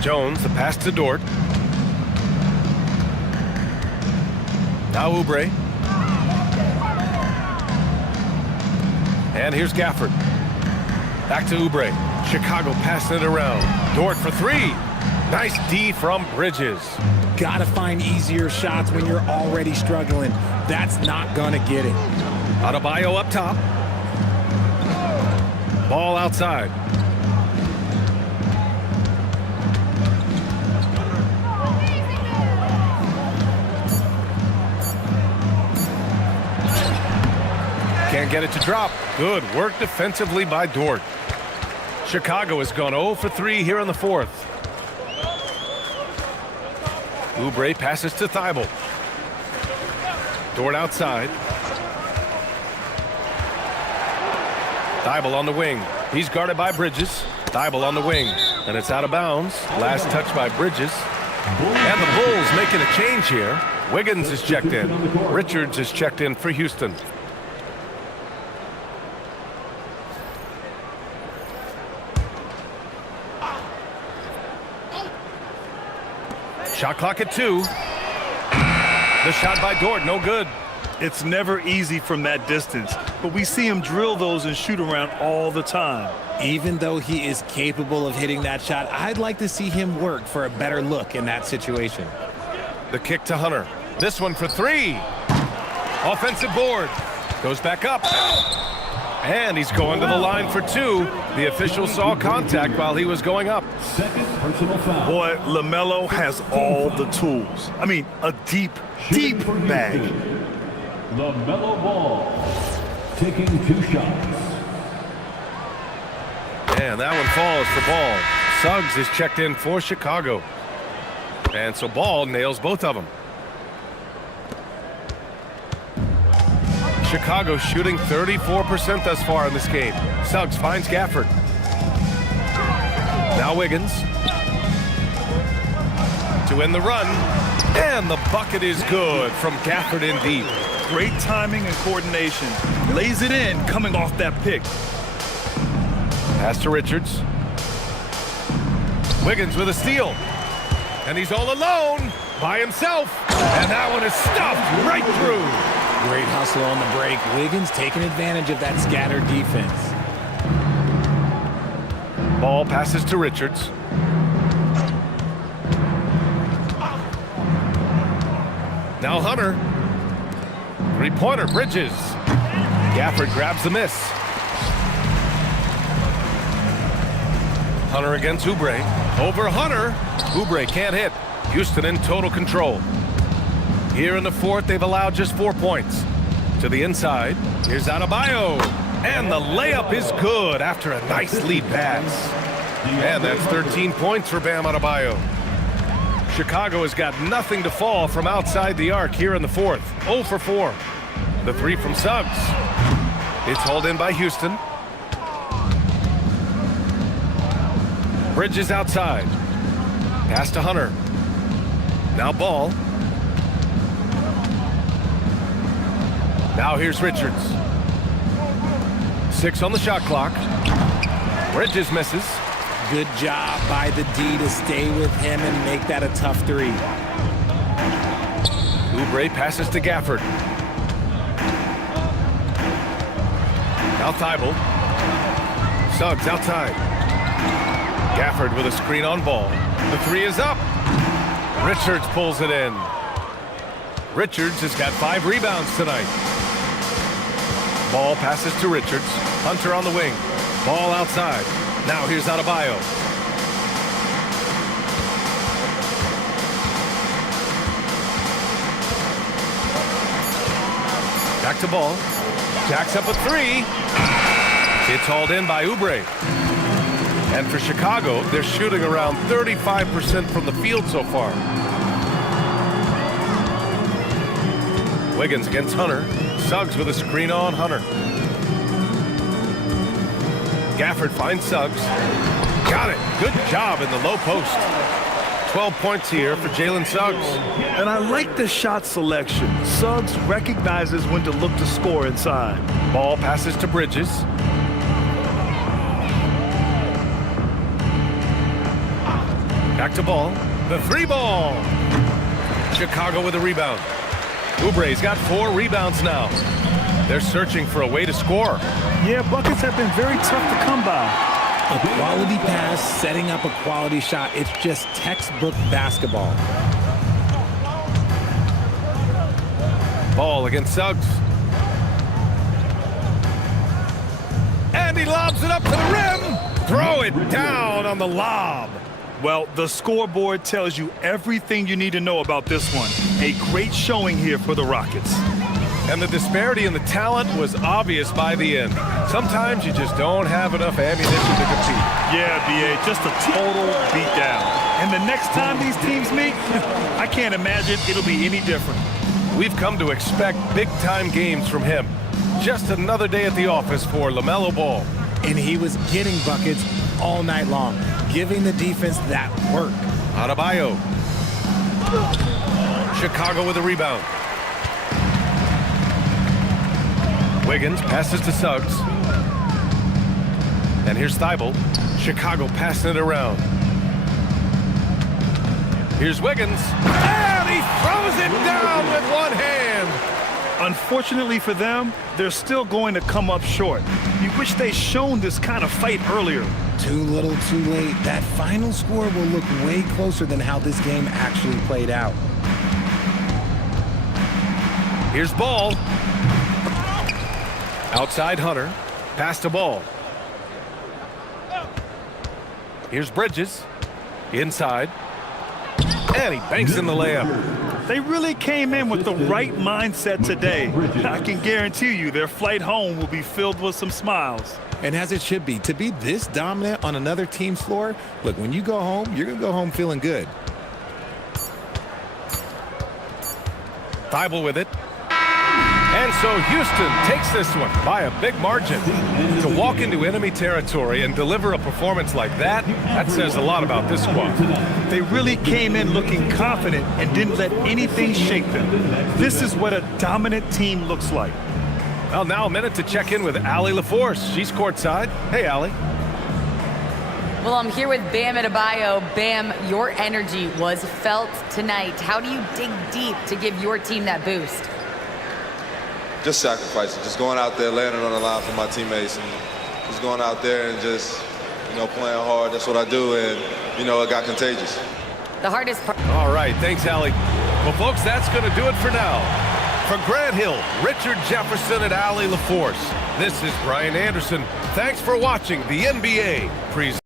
Jones, the pass to Dort. Now Oubre. And here's Gafford. Back to Oubre. Chicago passing it around. Dort for 3. Nice D from Bridges. Gotta find easier shots when you're already struggling. That's not gonna get it. Adebayo up top. Ball outside. Can't get it to drop. Good work defensively by Dort. Chicago has gone 0 for 3 here in the fourth. Oubre passes to Thibault. Dort outside. Thibault on the wing. He's guarded by Bridges. Thibault on the wing. And it's out of bounds. Last touch by Bridges. And the Bulls making a change here. Wiggins is checked in. Richards is checked in for Houston. Shot clock at 2. The shot by Dort, no good. It's never easy from that distance, but we see him drill those and shoot around all the time. Even though he is capable of hitting that shot, I'd like to see him work for a better look in that situation. The kick to Hunter. This one for 3. Offensive board. Goes back up. And he's going to the line for 2. The official saw contact while he was going up. Second personal foul. Boy, LaMelo has all the tools. I mean, a deep bag. LaMelo Ball taking 2 shots. And that one falls for Ball. Suggs is checked in for Chicago. And so Ball nails both of them. Chicago shooting 34% thus far in this game. Suggs finds Gafford. Now Wiggins. To end the run. And the bucket is good from Gafford in deep. Great timing and coordination. Lays it in coming off that pick. Pass to Richards. Wiggins with a steal. And he's all alone by himself. And that one is stuffed right through. Great hustle on the break. Wiggins taking advantage of that scattered defense. Ball passes to Richards. Now Hunter. Three-pointer, Bridges. Gafford grabs the miss. Hunter against Oubre. Over Hunter. Oubre can't hit. Houston in total control. Here in the fourth, they've allowed just 4 points. To the inside. Here's Adebayo. And the layup is good after a nice lead pass. And that's 13 points for Bam Adebayo. Chicago has got nothing to fall from outside the arc here in the fourth. 0 for 4. The three from Suggs. It's hauled in by Houston. Bridges outside. Pass to Hunter. Now Ball. Now here's Richards. 6 on the shot clock. Bridges misses. Good job by the D to stay with him and make that a tough three. Oubre passes to Gafford. Now Thibault. Suggs outside. Gafford with a screen on Ball. The three is up. Richards pulls it in. Richards has got 5 rebounds tonight. Ball passes to Richards. Hunter on the wing. Ball outside. Now here's Adebayo. Back to Ball. Jacks up a three. It's hauled in by Oubre. And for Chicago, they're shooting around 35% from the field so far. Wiggins against Hunter. Suggs with a screen on Hunter. Gafford finds Suggs. Got it. Good job in the low post. 12 points here for Jalen Suggs. And I like the shot selection. Suggs recognizes when to look to score inside. Ball passes to Bridges. Back to Ball. The three ball. Chicago with a rebound. Oubre's got 4 rebounds now. They're searching for a way to score. Yeah, buckets have been very tough to come by. A quality pass, setting up a quality shot. It's just textbook basketball. Ball against Suggs. And he lobs it up to the rim. Throw it down on the lob. Well, the scoreboard tells you everything you need to know about this one. A great showing here for the Rockets. And the disparity in the talent was obvious by the end. Sometimes you just don't have enough ammunition to compete. Yeah, B.A., just a total beatdown. And the next time these teams meet, I can't imagine it'll be any different. We've come to expect big-time games from him. Just another day at the office for LaMelo Ball. And he was getting buckets all night long, giving the defense that work. Adebayo. Chicago with a rebound. Wiggins passes to Suggs. And here's Thibault. Chicago passing it around. Here's Wiggins. And he throws it down with one hand. Unfortunately for them, they're still going to come up short. You wish they'd shown this kind of fight earlier. Too little, too late. That final score will look way closer than how this game actually played out. Here's Ball. Outside Hunter. Pass to Ball. Here's Bridges. Inside. And he banks in the layup. They really came in with the right mindset today. I can guarantee you their flight home will be filled with some smiles. And as it should be. To be this dominant on another team's floor, look, when you go home, you're going to go home feeling good. Thibault with it. And so Houston takes this one by a big margin. To walk into enemy territory and deliver a performance like that, that says a lot about this squad. They really came in looking confident and didn't let anything shake them. This is what a dominant team looks like. Well, now a minute to check in with Allie LaForce. She's courtside. Hey, Allie. Well, I'm here with Bam Adebayo. Bam, your energy was felt tonight. How do you dig deep to give your team that boost? just sacrificing, just going out there, laying it on the line for my teammates, and just going out there and just, playing hard. That's what I do, and, it got contagious. The hardest part. All right, thanks, Allie. Well, folks, that's going to do it for now. For Grant Hill, Richard Jefferson, and Allie LaForce, this is Brian Anderson. Thanks for watching the NBA Present.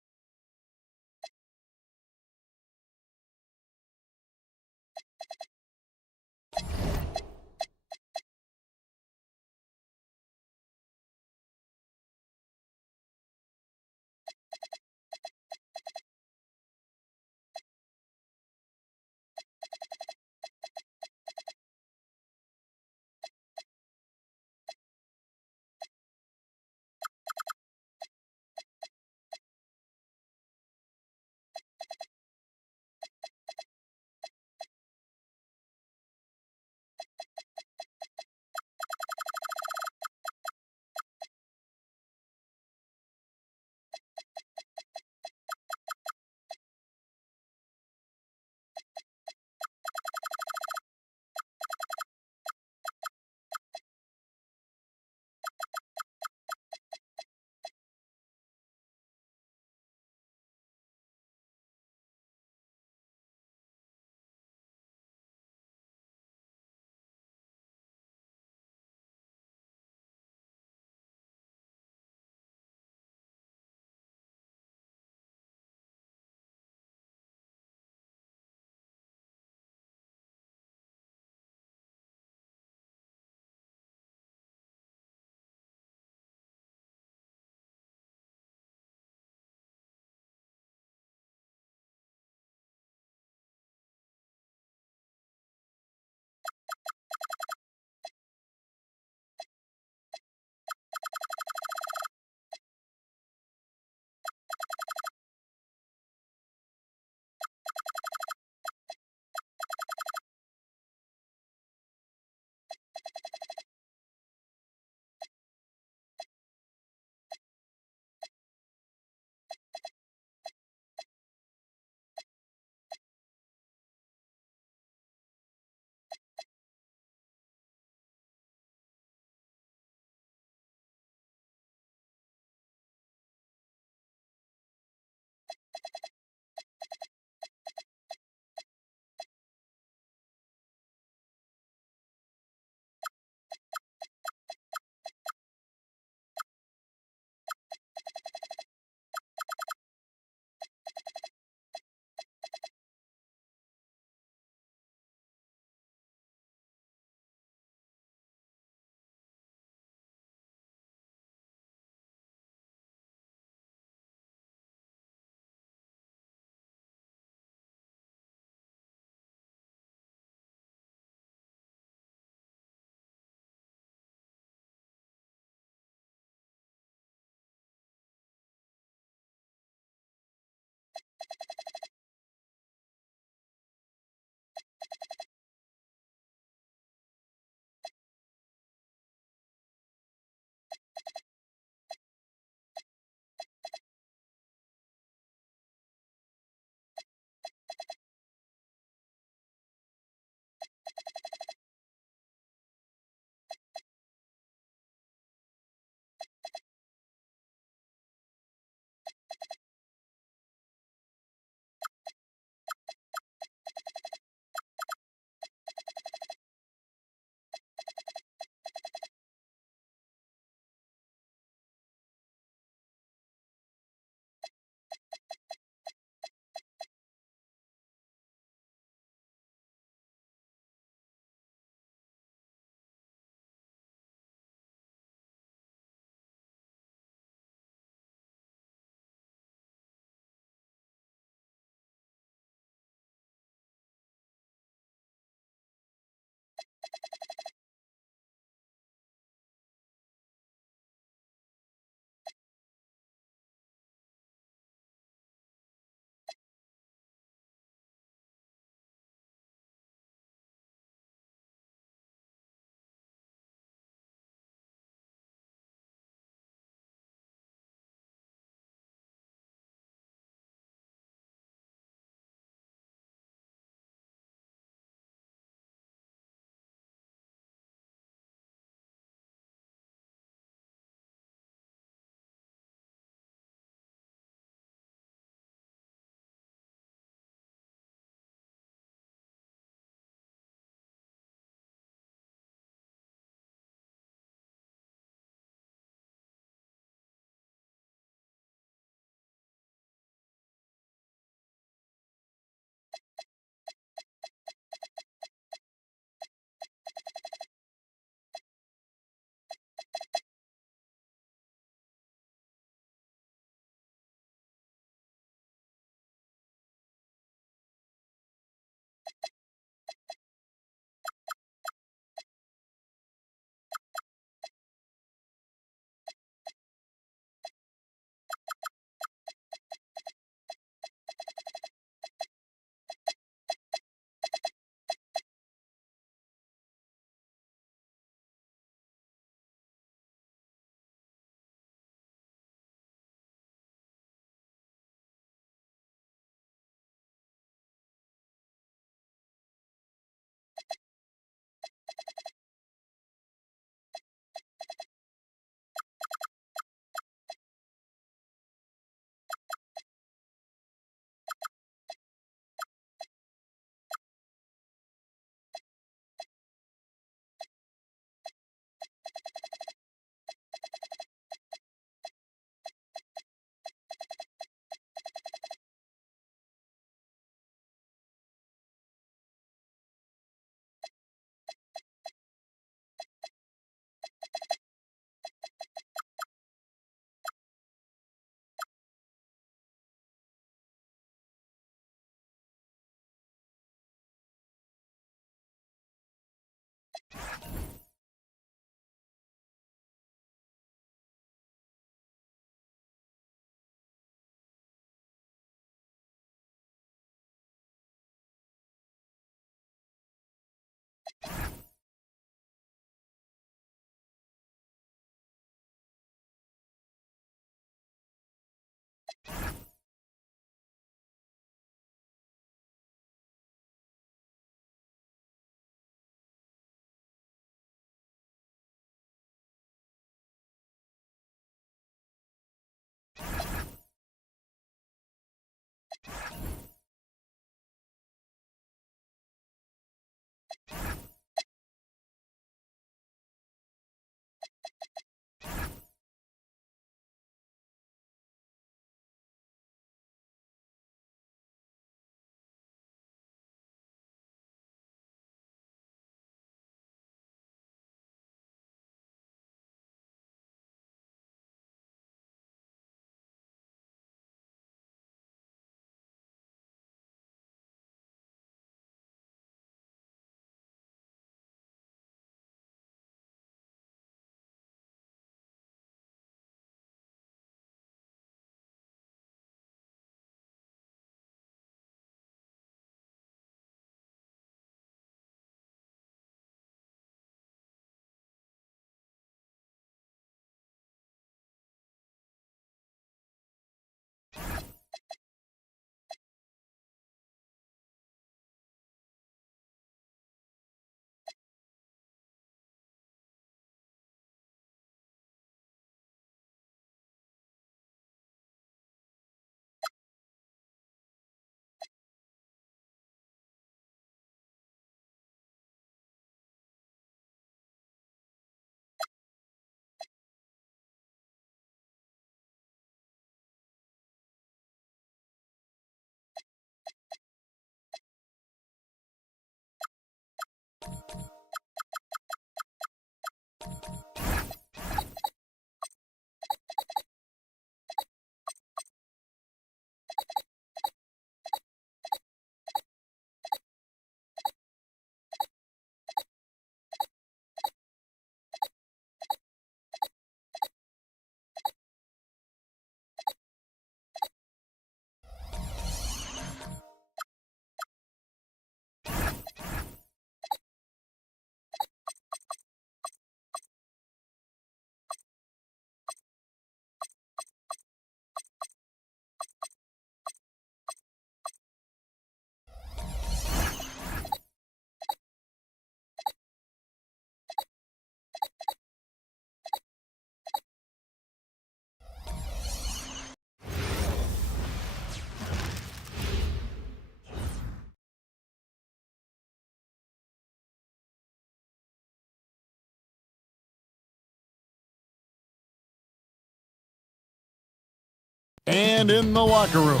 And in the locker room,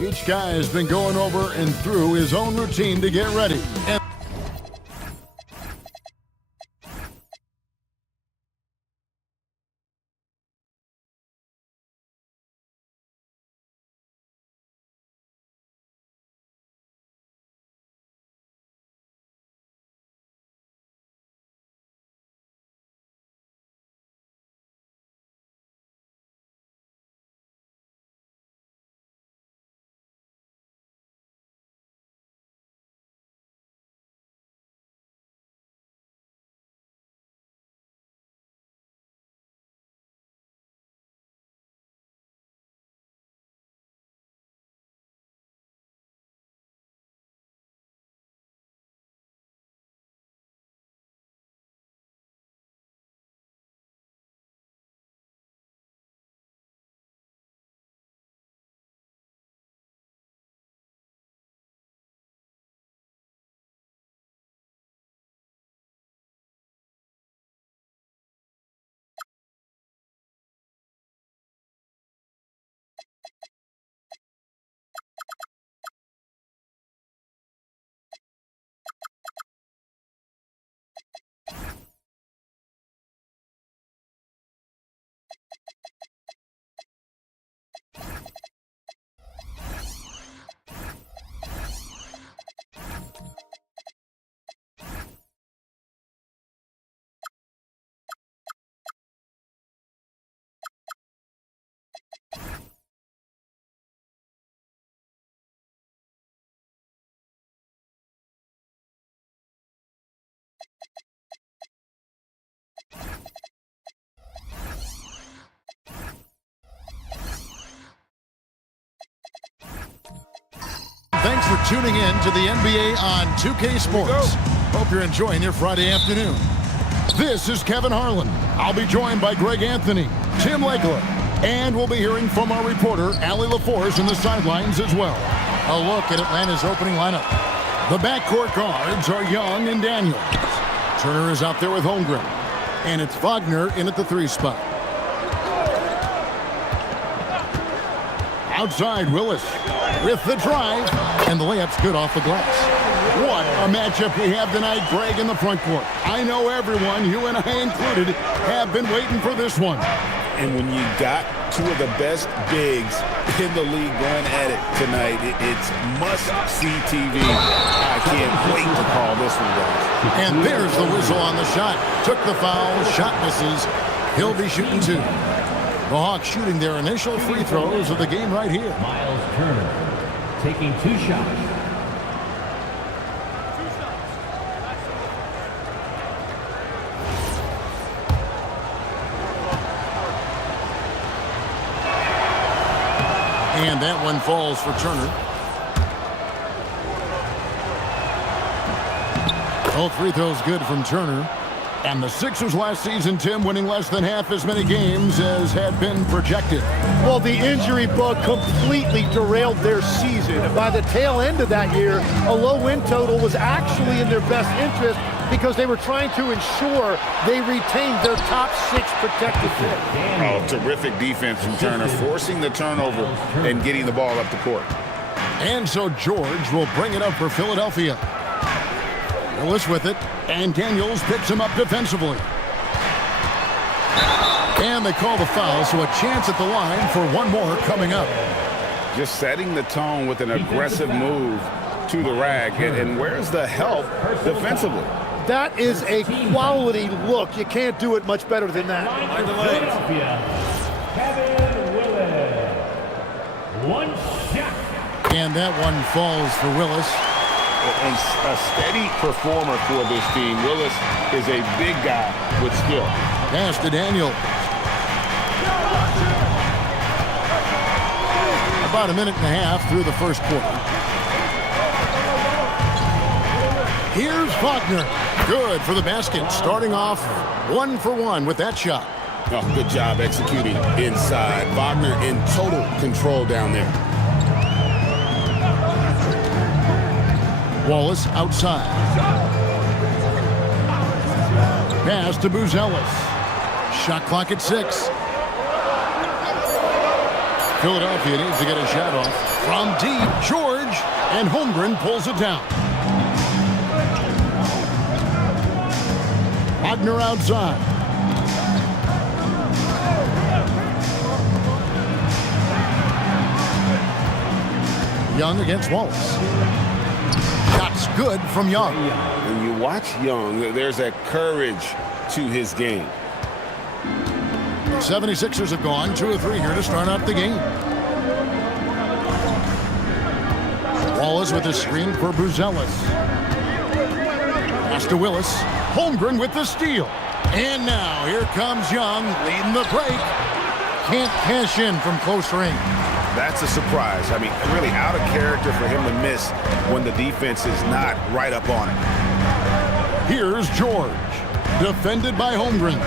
each guy has been going over and through his own routine to get ready. And Thanks for tuning in to the NBA on 2K Sports. Hope you're enjoying your Friday afternoon. This is Kevin Harlan. I'll be joined by Greg Anthony, Tim Legler, and we'll be hearing from our reporter, Allie LaForce, in the sidelines as well. A look at Atlanta's opening lineup. The backcourt guards are Young and Daniels. Turner is out there with Holmgren. And it's Wagner in at the 3 spot. Outside, Willis with the drive. And the layup's good off the glass. What a matchup we have tonight, Greg, in the front court. I know everyone, you and I included, have been waiting for this one. And when you got two of the best bigs in the league going at it tonight, it's must-see TV. I can't wait to call this one, guys. And there's the whistle on the shot. Took the foul, shot misses. He'll be shooting 2. The Hawks shooting their initial free throws of the game right here. Miles Turner taking 2 shots. And that one falls for Turner. Both free throws good from Turner. And the Sixers last season, Tim, winning less than half as many games as had been projected. Well, the injury bug completely derailed their season. And by the tail end of that year, a low win total was actually in their best interest because they were trying to ensure they retained their top 6 protected pick. Oh, terrific defense from Turner, forcing the turnover and getting the ball up the court. And so George will bring it up for Philadelphia. Willis with it, and Daniels picks him up defensively. And they call the foul, so a chance at the line for one more coming up. Just setting the tone with an aggressive move to the rack. And where's the help defensively? That is a quality look. You can't do it much better than that. Kevin Willis. 1 shot. And that one falls for Willis. And a steady performer for this team. Willis is a big guy with skill. Pass to Daniel. About a minute and a half through the first quarter. Here's Wagner. Good for the basket. Starting off 1 for 1 with that shot. Oh, good job executing inside. Wagner in total control down there. Wallace outside. Pass to Buzelis. Shot clock at 6. Philadelphia needs to get a shot off. From deep, George, and Holmgren pulls it down. Wagner outside. Young against Wallace. Shots good from Young. When you watch Young, there's a courage to his game. 76ers have gone 2 of 3 here to start out the game. Wallace with a screen for Buzelis. Pass to Willis. Holmgren with the steal. And now here comes Young leading the break. Can't cash in from close range. That's a surprise. I mean, really out of character for him to miss when the defense is not right up on him. Here's George. Defended by Holmgren.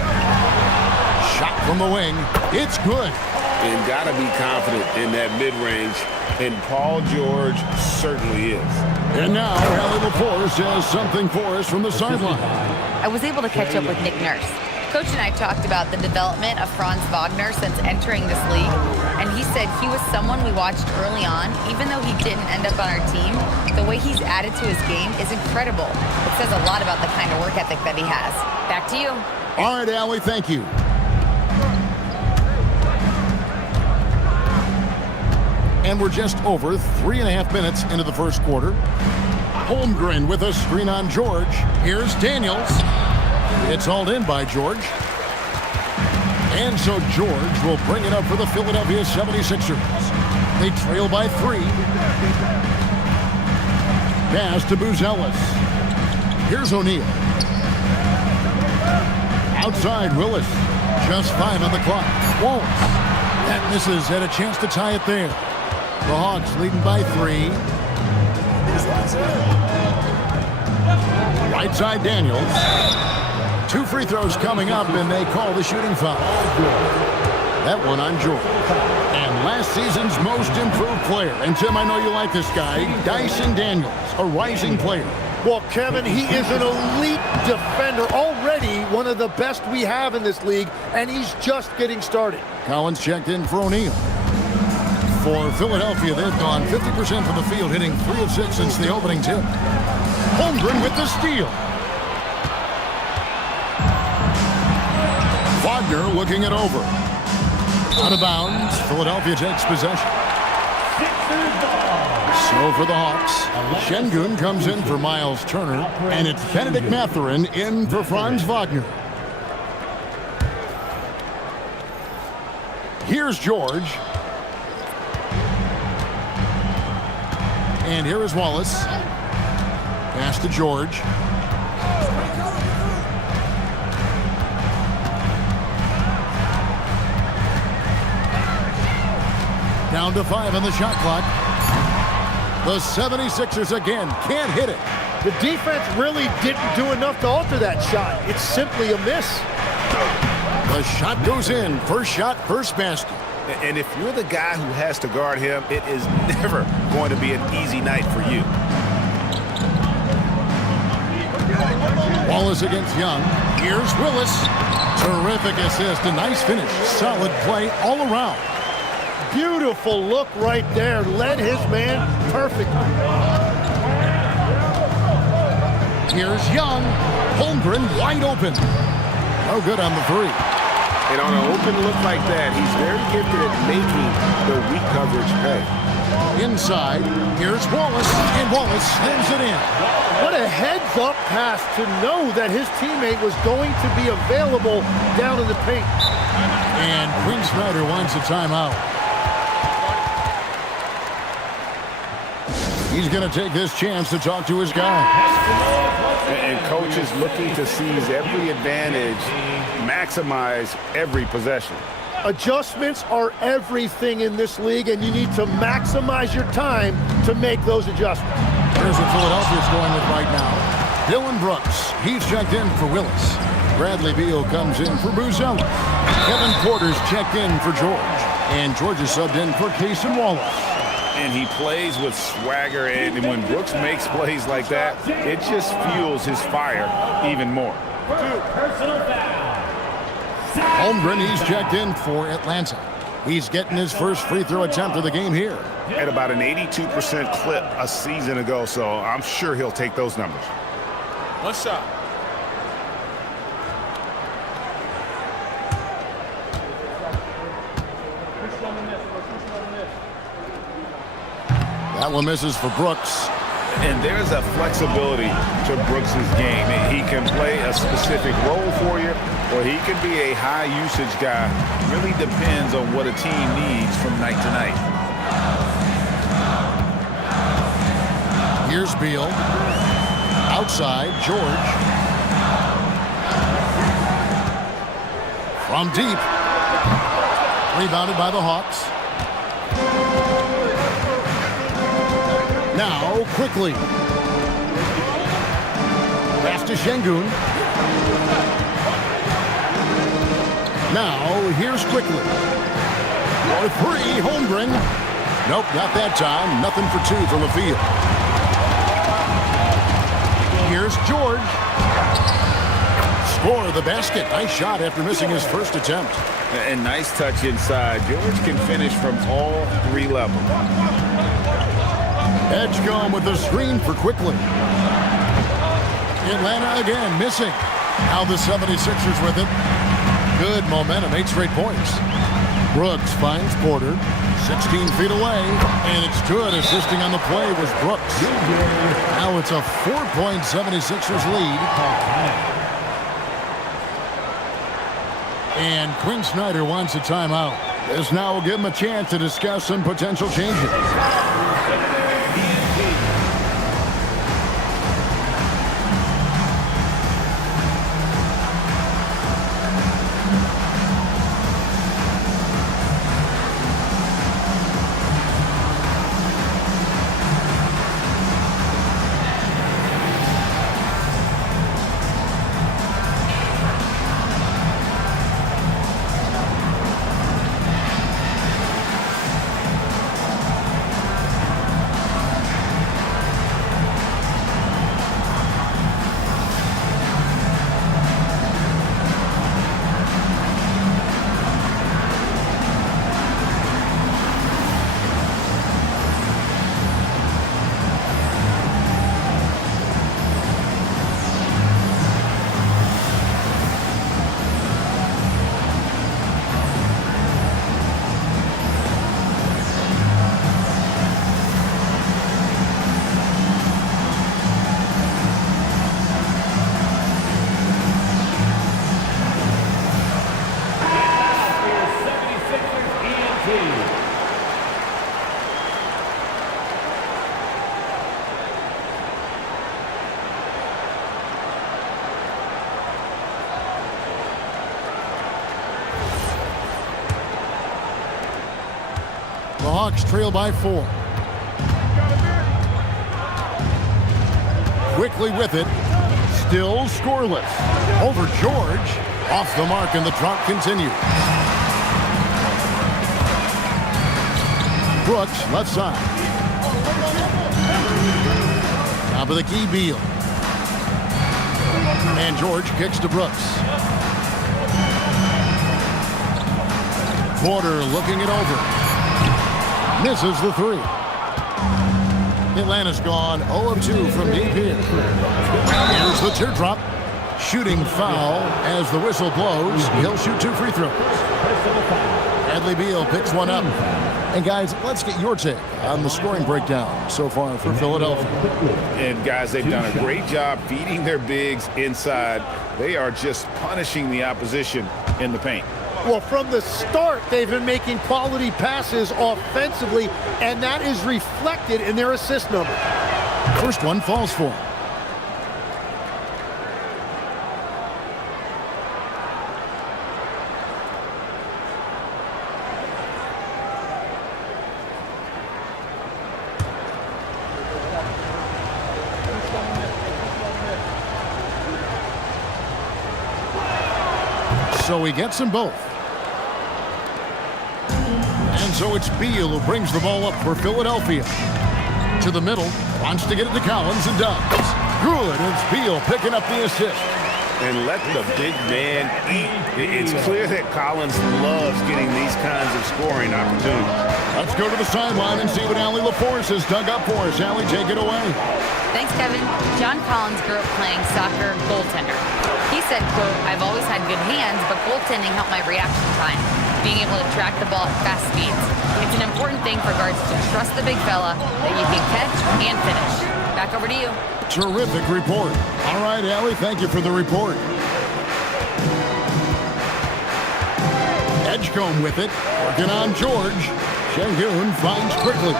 Shot from the wing. It's good. And got to be confident in that mid-range. And Paul George certainly is. And now, Allie LaForce has something for us from the sideline. I was able to catch up with Nick Nurse. Coach and I talked about the development of Franz Wagner since entering this league, and he said he was someone we watched early on. Even though he didn't end up on our team, the way he's added to his game is incredible. It says a lot about the kind of work ethic that he has. Back to you. All right, Allie, thank you. And we're just over 3.5 minutes into the first quarter. Holmgren with a screen on George. Here's Daniels. It's hauled in by George. And so George will bring it up for the Philadelphia 76ers. They trail by 3. Pass to Buzelis. Here's O'Neal. Outside Willis. Just 5 on the clock. Wallace. That misses. Had a chance to tie it there. The Hawks leading by 3. Right side Daniels. 2 free throws coming up, and they call the shooting foul. That one on George. And last season's most improved player. And Tim, I know you like this guy, Dyson Daniels, a rising player. Well, Kevin, he is an elite defender, already one of the best we have in this league, and he's just getting started. Collins checked in for O'Neal. For Philadelphia, they've gone 50% from the field, hitting 3 of 6 since the opening tip. Holmgren with the steal. Wagner looking it over. Out of bounds, Philadelphia takes possession. So for the Hawks, Şengün comes in for Miles Turner, and it's Benedict Mathurin in for Franz Wagner. Here's George. And here is Wallace. Pass to George. Down to 5 on the shot clock. The 76ers again can't hit it. The defense really didn't do enough to alter that shot. It's simply a miss. The shot goes in. First shot, first basket. And if you're the guy who has to guard him, it is never going to be an easy night for you. Wallace against Young. Here's Willis. Terrific assist. A nice finish. Solid play all around. Beautiful look right there. Led his man perfectly. Here's Young. Holmgren wide open. No good on the 3. And on an open look like that, he's very gifted at making the weak coverage pay. Inside, here's Wallace, and Wallace slams it in. What a heads-up pass to know that his teammate was going to be available down in the paint. And Quinn Snyder wants a timeout. He's going to take this chance to talk to his guy. And coach is looking to seize every advantage, maximize every possession. Adjustments are everything in this league, and you need to maximize your time to make those adjustments. Here's what Philadelphia's going with right now. Dylan Brooks, he's checked in for Willis. Bradley Beal comes in for Buzella. Kevin Porter's checked in for George. And George is subbed in for Cason Wallace. And he plays with swagger, and when Brooks makes plays like that, it just fuels his fire even more. Holmgren, he's checked in for Atlanta. He's getting his first free throw attempt of the game here. At about an 82% clip a season ago, so I'm sure he'll take those numbers. One shot. That one misses for Brooks. And there's a flexibility to Brooks's game. He can play a specific role for you, or he can be a high-usage guy. Really depends on what a team needs from night to night. Here's Beal. Outside, George. From deep. Rebounded by the Hawks. Now, quickly. Pass to Şengün. Now, here's quickly. For 3, Holmgren. Nope, not that time. Nothing for 2 from the field. Here's George. Score the basket. Nice shot after missing his first attempt. And nice touch inside. George can finish from all 3 levels. Edgecombe with the screen for Quickly. Atlanta again missing. Now the 76ers with it. Good momentum, 8 straight points. Brooks finds Porter. 16 feet away, and it's good. Assisting on the play was Brooks. Now it's a 4-point 76ers lead. And Quinn Snyder wants a timeout. This now will give him a chance to discuss some potential changes. Hawks trail by 4. Quickly with it. Still scoreless. Over George. Off the mark, and the drought continues. Brooks, left side. Top of the key, Beal. And George kicks to Brooks. Porter looking it over. Misses the 3. Atlanta's gone 0 of 2 from deep here. Here's the teardrop. Shooting foul as the whistle blows. He'll shoot 2 free throws. Bradley Beal picks one up. And guys, let's get your take on the scoring breakdown so far for Philadelphia. And guys, they've done a great job feeding their bigs inside. They are just punishing the opposition in the paint. Well, from the start, they've been making quality passes offensively, and that is reflected in their assist number. First one falls for him. So he gets them both. And so it's Beal who brings the ball up for Philadelphia. To the middle, wants to get it to Collins and does. Good, it's Beal picking up the assist. And let the big man eat. It's clear that Collins loves getting these kinds of scoring opportunities. Let's go to the sideline and see what Allie LaForce has dug up for us. Allie, take it away. Thanks, Kevin. John Collins grew up playing soccer goaltender. He said, quote, "I've always had good hands, but goaltending helped my reaction time, being able to track the ball at fast speeds. It's an important thing for guards to trust the big fella that you can catch and finish." Back over to you. Terrific report. All right, Allie, thank you for the report. Edgecombe with it, working on George. Şengün finds quickly.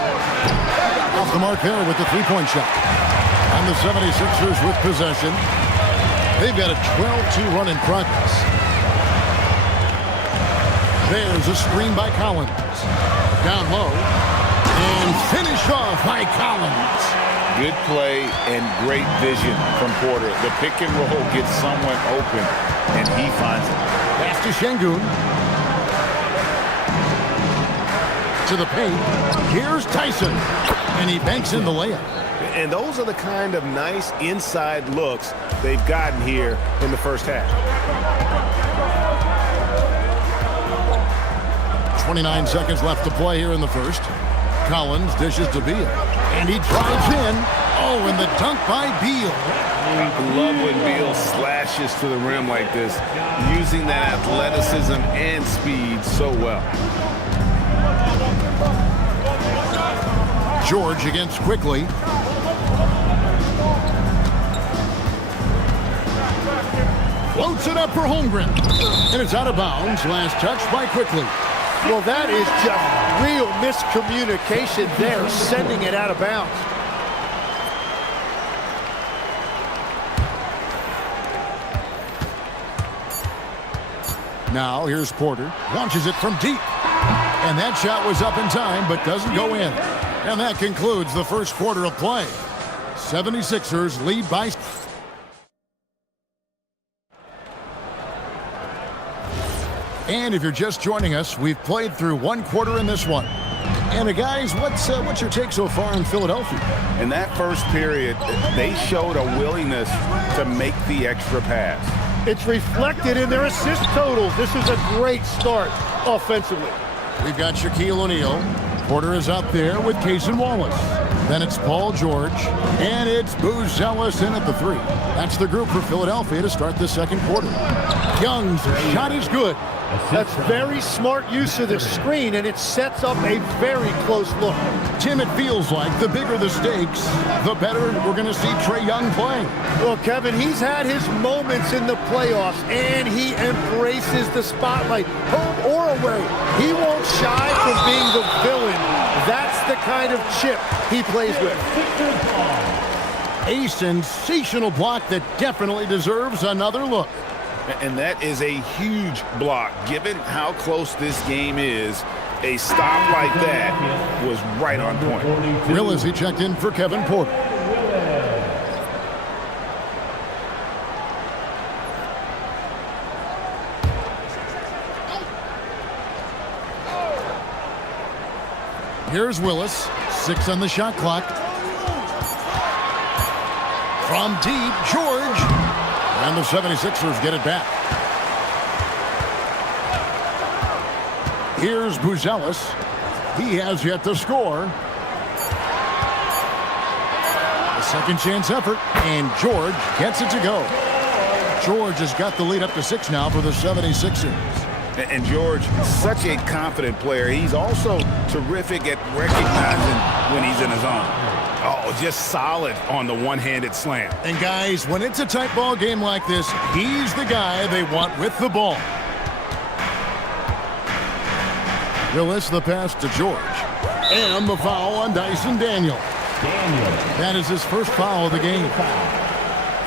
Off the mark there with the three-point shot. And the 76ers with possession. They've got a 12-2 run in progress. There's a screen by Collins. Down low. And finish off by Collins. Good play and great vision from Porter. The pick and roll gets someone open, and he finds it. Pass to Şengün. To the paint. Here's Tyson. And he banks in the layup. And those are the kind of nice inside looks they've gotten here in the first half. 29 seconds left to play here in the first. Collins dishes to Beal. And he drives in. Oh, and the dunk by Beal. I love when Beal slashes to the rim like this, using that athleticism and speed so well. George against Quickly. Floats it up for Holmgren. And it's out of bounds. Last touch by Quickly. Well, that is just real miscommunication there, sending it out of bounds. Now here's Porter. Launches it from deep. And that shot was up in time, but doesn't go in. And that concludes the first quarter of play. 76ers lead by... And if you're just joining us, we've played through one quarter in this one. And guys, what's your take so far in Philadelphia? In that first period, they showed a willingness to make the extra pass. It's reflected in their assist totals. This is a great start offensively. We've got Shaquille O'Neal. Porter is out there with Cason Wallace. Then it's Paul George. And it's Booz Ellis in at the 3. That's the group for Philadelphia to start the second quarter. Young's shot is good. That's very smart use of the screen, and it sets up a very close look. Tim, it feels like the bigger the stakes, the better we're going to see Trae Young play. Well, Kevin, he's had his moments in the playoffs, and he embraces the spotlight, home or away. He won't shy from being the villain. That's the kind of chip he plays with. A sensational block that definitely deserves another look. And that is a huge block, given how close this game is. A stop like that was right on point. Willis, he checked in for Kevin Porter. Here's Willis, 6 on the shot clock. From deep, George. And the 76ers get it back. Here's Buzelis. He has yet to score. A second chance effort, and George gets it to go. George has got the lead up to 6 now for the 76ers. And George, such a confident player. He's also terrific at recognizing when he's in his zone. Oh, just solid on the one-handed slam. And guys, when it's a tight ball game like this, he's the guy they want with the ball. Willis, the pass to George. And the foul on Dyson Daniel. That is his first foul of the game.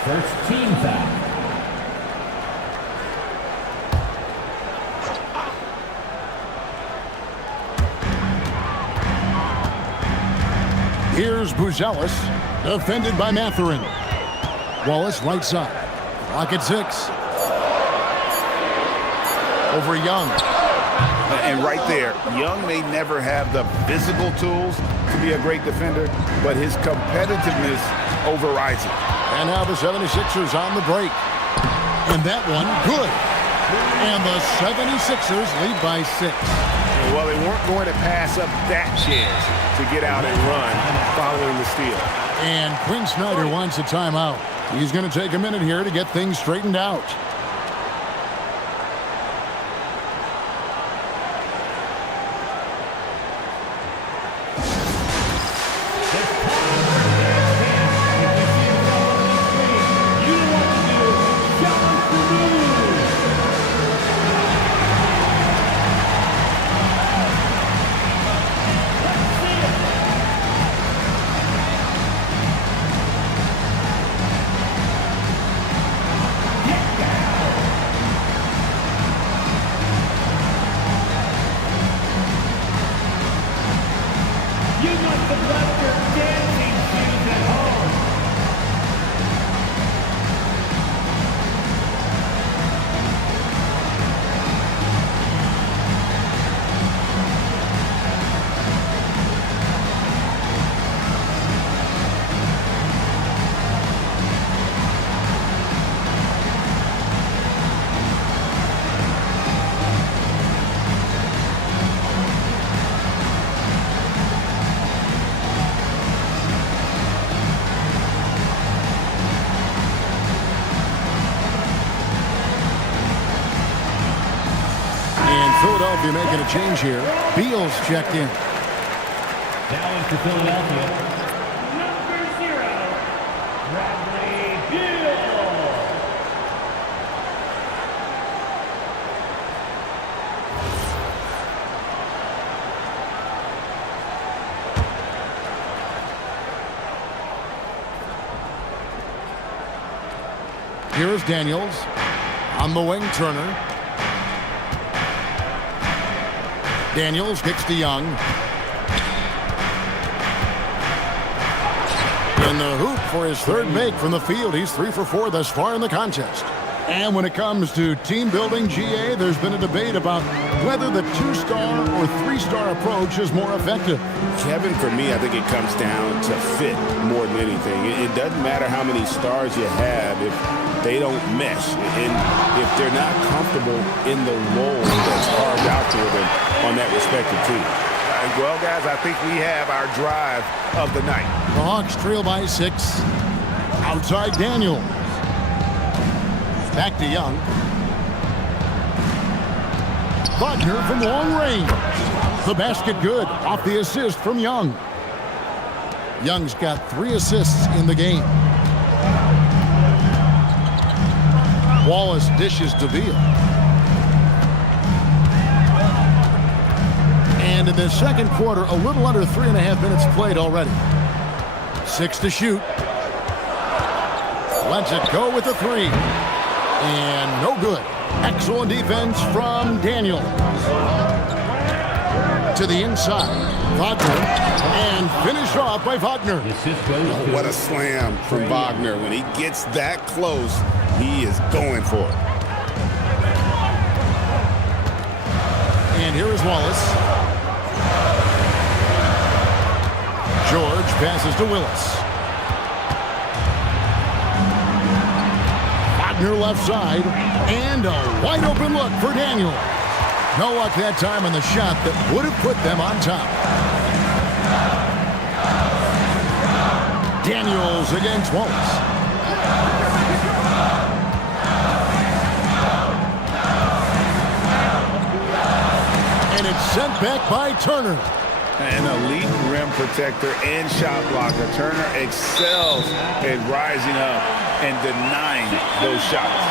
First team foul. Here's Buzelis, defended by Mathurin. Wallace, right side. Clock at 6. Over Young. And right there, Young may never have the physical tools to be a great defender, but his competitiveness overrides it. And now the 76ers on the break. And that one, good. And the 76ers lead by 6. Well, they weren't going to pass up that chance to get out and run following the steal. And Quinn Snyder wants a timeout. He's going to take a minute here to get things straightened out. Philadelphia making a change here. Beal's checked in. Now into Philadelphia, number 0, Bradley Beal. Here's Daniels. On the wing, Turner. Daniels kicks to Young. In the hoop for his third make from the field. He's 3 for 4 thus far in the contest. And when it comes to team building, GA, there's been a debate about whether the 2-star or 3-star approach is more effective. Kevin, for me, I think it comes down to fit more than anything. It doesn't matter how many stars you have if they don't mesh, and if they're not comfortable in the role that's carved out for them on that respective team. Well, guys, I think we have our drive of the night. The Hawks trail by 6. Outside Daniel. Back to Young. Wagner from long range. The basket good off the assist from Young. Young's got 3 assists in the game. Wallace dishes to Beal. And in the second quarter, a little under 3.5 minutes played already. 6 to shoot. Lets it go with the 3. And no good. Excellent defense from Daniel. to the inside. Wagner, and finished off by Wagner. What a slam from Wagner. When he gets that close, he is going for it. And here is Wallace. George passes to Willis. Wagner left side, and a wide open look for Daniel. No luck that time on the shot that would have put them on top. Daniels against Wallace. And it's sent back by Turner. An elite rim protector and shot blocker. Turner excels at rising up and denying those shots.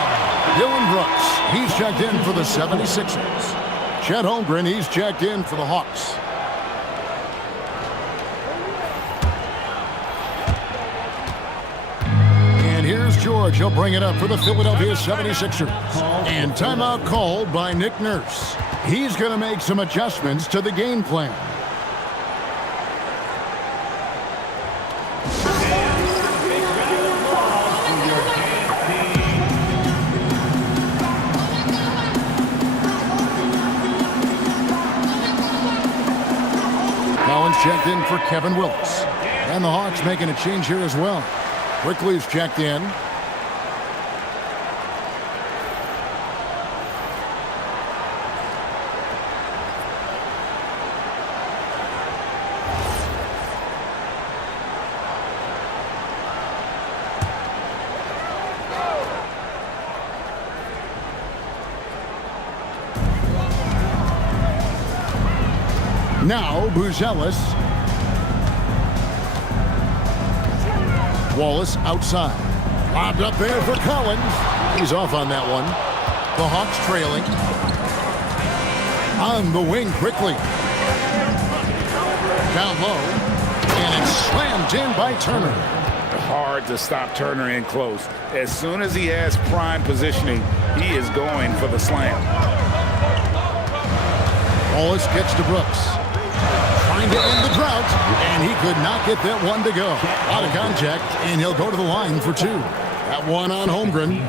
Dylan Brooks, he's checked in for the 76ers. Chet Holmgren, he's checked in for the Hawks. And here's George. He'll bring it up for the Philadelphia 76ers. And timeout called by Nick Nurse. He's going to make some adjustments to the game plan. Checked in for Kevin Willis. And the Hawks making a change here as well. Quickly's checked in. Now, Buzelis. Wallace outside. Lobbed up there for Collins. He's off on that one. The Hawks trailing. On the wing quickly. Down low. And it's slammed in by Turner. Hard to stop Turner in close. As soon as he has prime positioning, he is going for the slam. Wallace gets to Brooks. Trying to end the drought, and he could not get that one to go. Out of contact, and he'll go to the line for two. That one on Holmgren.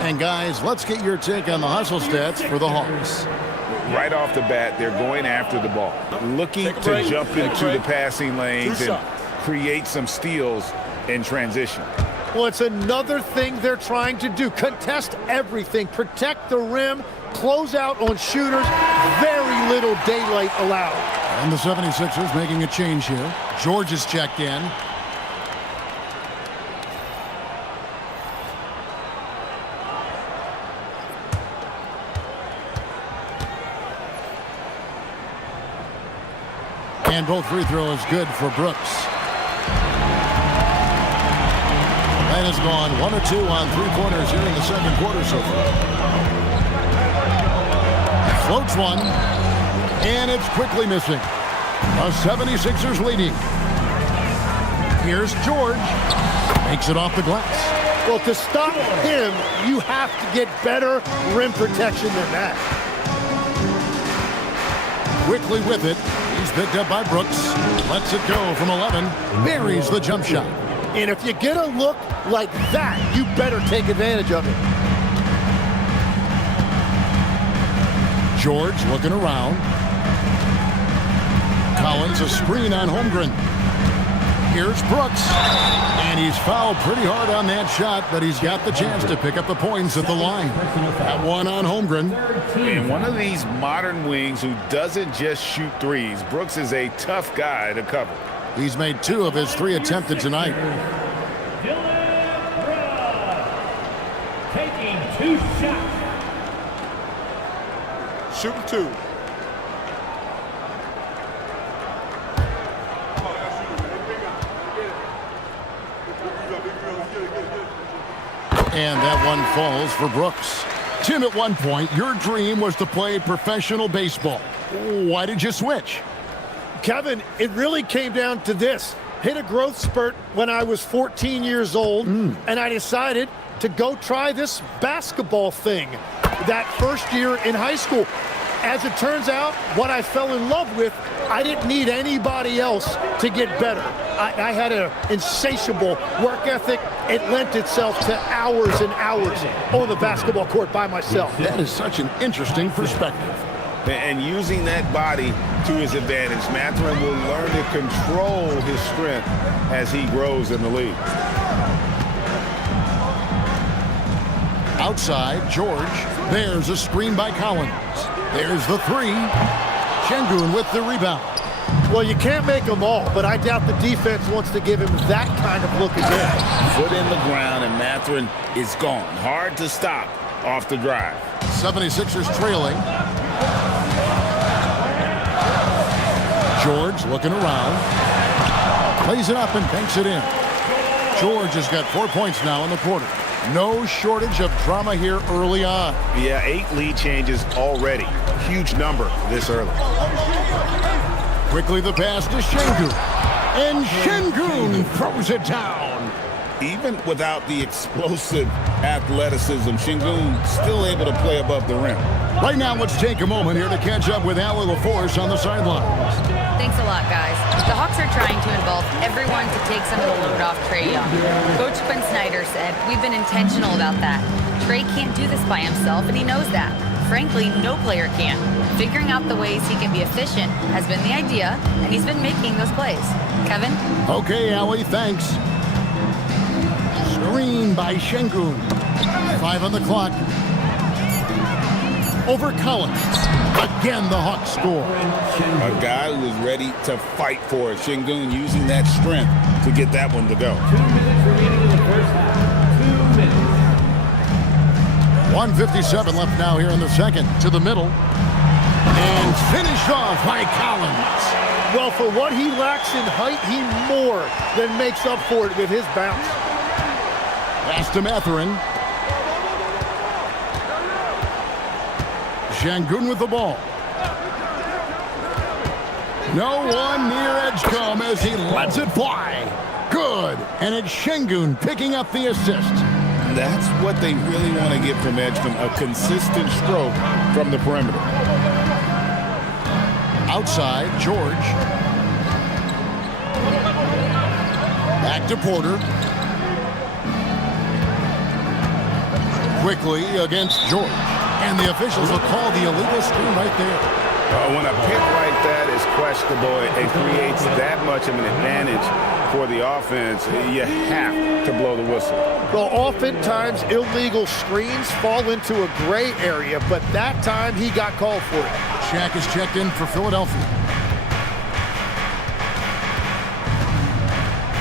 And guys, let's get your take on the hustle stats for the Hawks. Right off the bat, they're going after the ball, looking to jump into the passing lanes and create some steals in transition. Well, it's another thing they're trying to do. Contest everything. Protect the rim. Close out on shooters. Very little daylight allowed. And the 76ers making a change here. George is checked in. And both free throws good for Brooks. And has gone 1 or 2 on three-pointers here in the second quarter so far. Floats one. And it's quickly missing. The 76ers leading. Here's George. Makes it off the glass. Well, to stop him, you have to get better rim protection than that. Quickly with it. He's picked up by Brooks. Lets it go from 11. Buries the jump shot. And if you get a look like that, you better take advantage of it. George looking around. Collins, a screen on Holmgren. Here's Brooks. And he's fouled pretty hard on that shot, but he's got the chance to pick up the points at the line. That one on Holmgren. And one of these modern wings who doesn't just shoot threes. Brooks is a tough guy to cover. He's made 2 of his 3 attempted tonight. Dylan Brooks taking 2 shots. Shooting 2. And that one falls for Brooks. Tim, at one point, your dream was to play professional baseball. Why did you switch? Kevin, it really came down to this. Hit a growth spurt when I was 14 years old, and I decided to go try this basketball thing that first year in high school. As it turns out, what I fell in love with, I didn't need anybody else to get better. I had an insatiable work ethic. It lent itself to hours and hours on the basketball court by myself. That is such an interesting perspective. And using that body to his advantage, Mathurin will learn to control his strength as he grows in the league. Outside, George. There's a screen by Collins. There's the three. Şengün with the rebound. Well, you can't make them all, but I doubt the defense wants to give him that kind of look again. Foot in the ground, and Mathurin is gone. Hard to stop off the drive. 76ers trailing. George looking around. Plays it up and banks it in. George has got 4 points now in the quarter. No shortage of drama here early on. Yeah, 8 lead changes already. Huge number this early. Quickly the pass to Şengün. And Şengün throws it down. Even without the explosive athleticism, Şengün still able to play above the rim. Right now, let's take a moment here to catch up with Allie LaForce on the sidelines. Thanks a lot, guys. The Hawks are trying to involve everyone to take some of the load off Trae Young. Coach Quinn Snyder said, we've been intentional about that. Trae can't do this by himself, and he knows that. Frankly, no player can. Figuring out the ways he can be efficient has been the idea, and he's been making those plays. Kevin? Okay, Allie, thanks. Screen by Şengün. 5 on the clock. Over Collins. Again, the Hawks score. A guy who is ready to fight for it. Şengün using that strength to get that one to go. 2 minutes remaining in the first half. 2 minutes. 1:57 left now here in the second. To the middle. And finished off by Collins. Well, for what he lacks in height, he more than makes up for it with his bounce. Pass to Mathurin. Şengün with the ball. No one near Edgecombe as he lets it fly. Good. And it's Şengün picking up the assist. That's what they really want to get from Edgecombe, a consistent stroke from the perimeter. Outside, George. Back to Porter. Quickly against George. And the officials will call the illegal screen right there. When a pick like that is questionable, it creates that much of an advantage for the offense. You have to blow the whistle. Well, oftentimes illegal screens fall into a gray area, but that time he got called for it. Shaq is checked in for Philadelphia.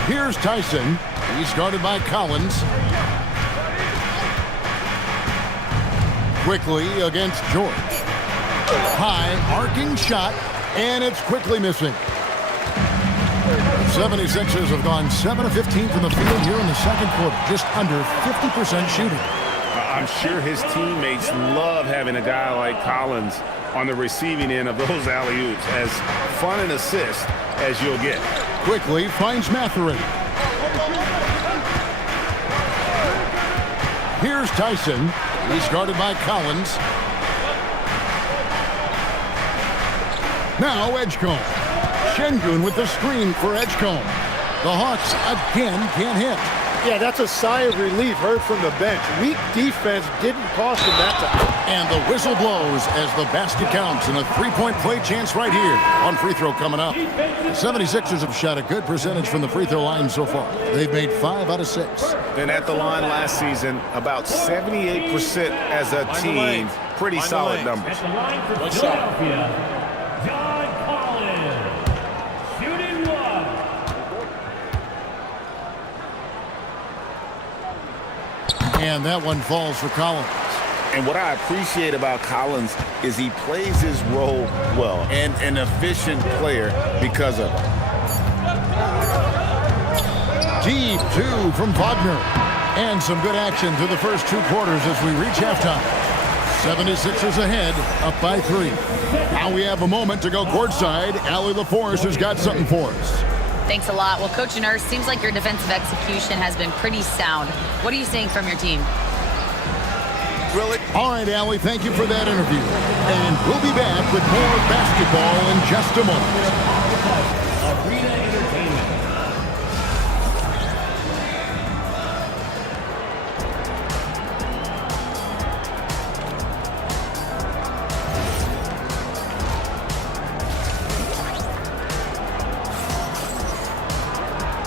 Here's Tyson. He's guarded by Collins. Quickly against George. High, arcing shot, and it's quickly missing. 76ers have gone 7 of 15 from the field here in the second quarter, just under 50% shooting. I'm sure his teammates love having a guy like Collins on the receiving end of those alley-oops. As fun an assist as you'll get. Quickly finds Mathurin. Here's Tyson. He's guarded by Collins. Now Edgecombe. Şengün with the screen for Edgecombe. The Hawks again can't hit. Yeah, that's a sigh of relief heard from the bench. Weak defense didn't cost them that time. And the whistle blows as the basket counts and a three-point play chance right here. One free throw coming up. The 76ers have shot a good percentage from the free throw line so far. They've made 5 out of 6. And at the line last season, about 78% as a team. Pretty solid numbers. At the line for Philadelphia, John Collins. Shooting one. And that one falls for Collins. And what I appreciate about Collins is he plays his role well, and an efficient player because of it. Deep 2 from Wagner. And some good action through the first 2 quarters as we reach halftime. 76ers ahead, up by 3. Now we have a moment to go courtside. Allie LaForce has got something for us. Thanks a lot. Well, Coach Nurse, seems like your defensive execution has been pretty sound. What are you seeing from your team? really. All right, Allie, thank you for that interview. And we'll be back with more basketball in just a moment. Arena Entertainment.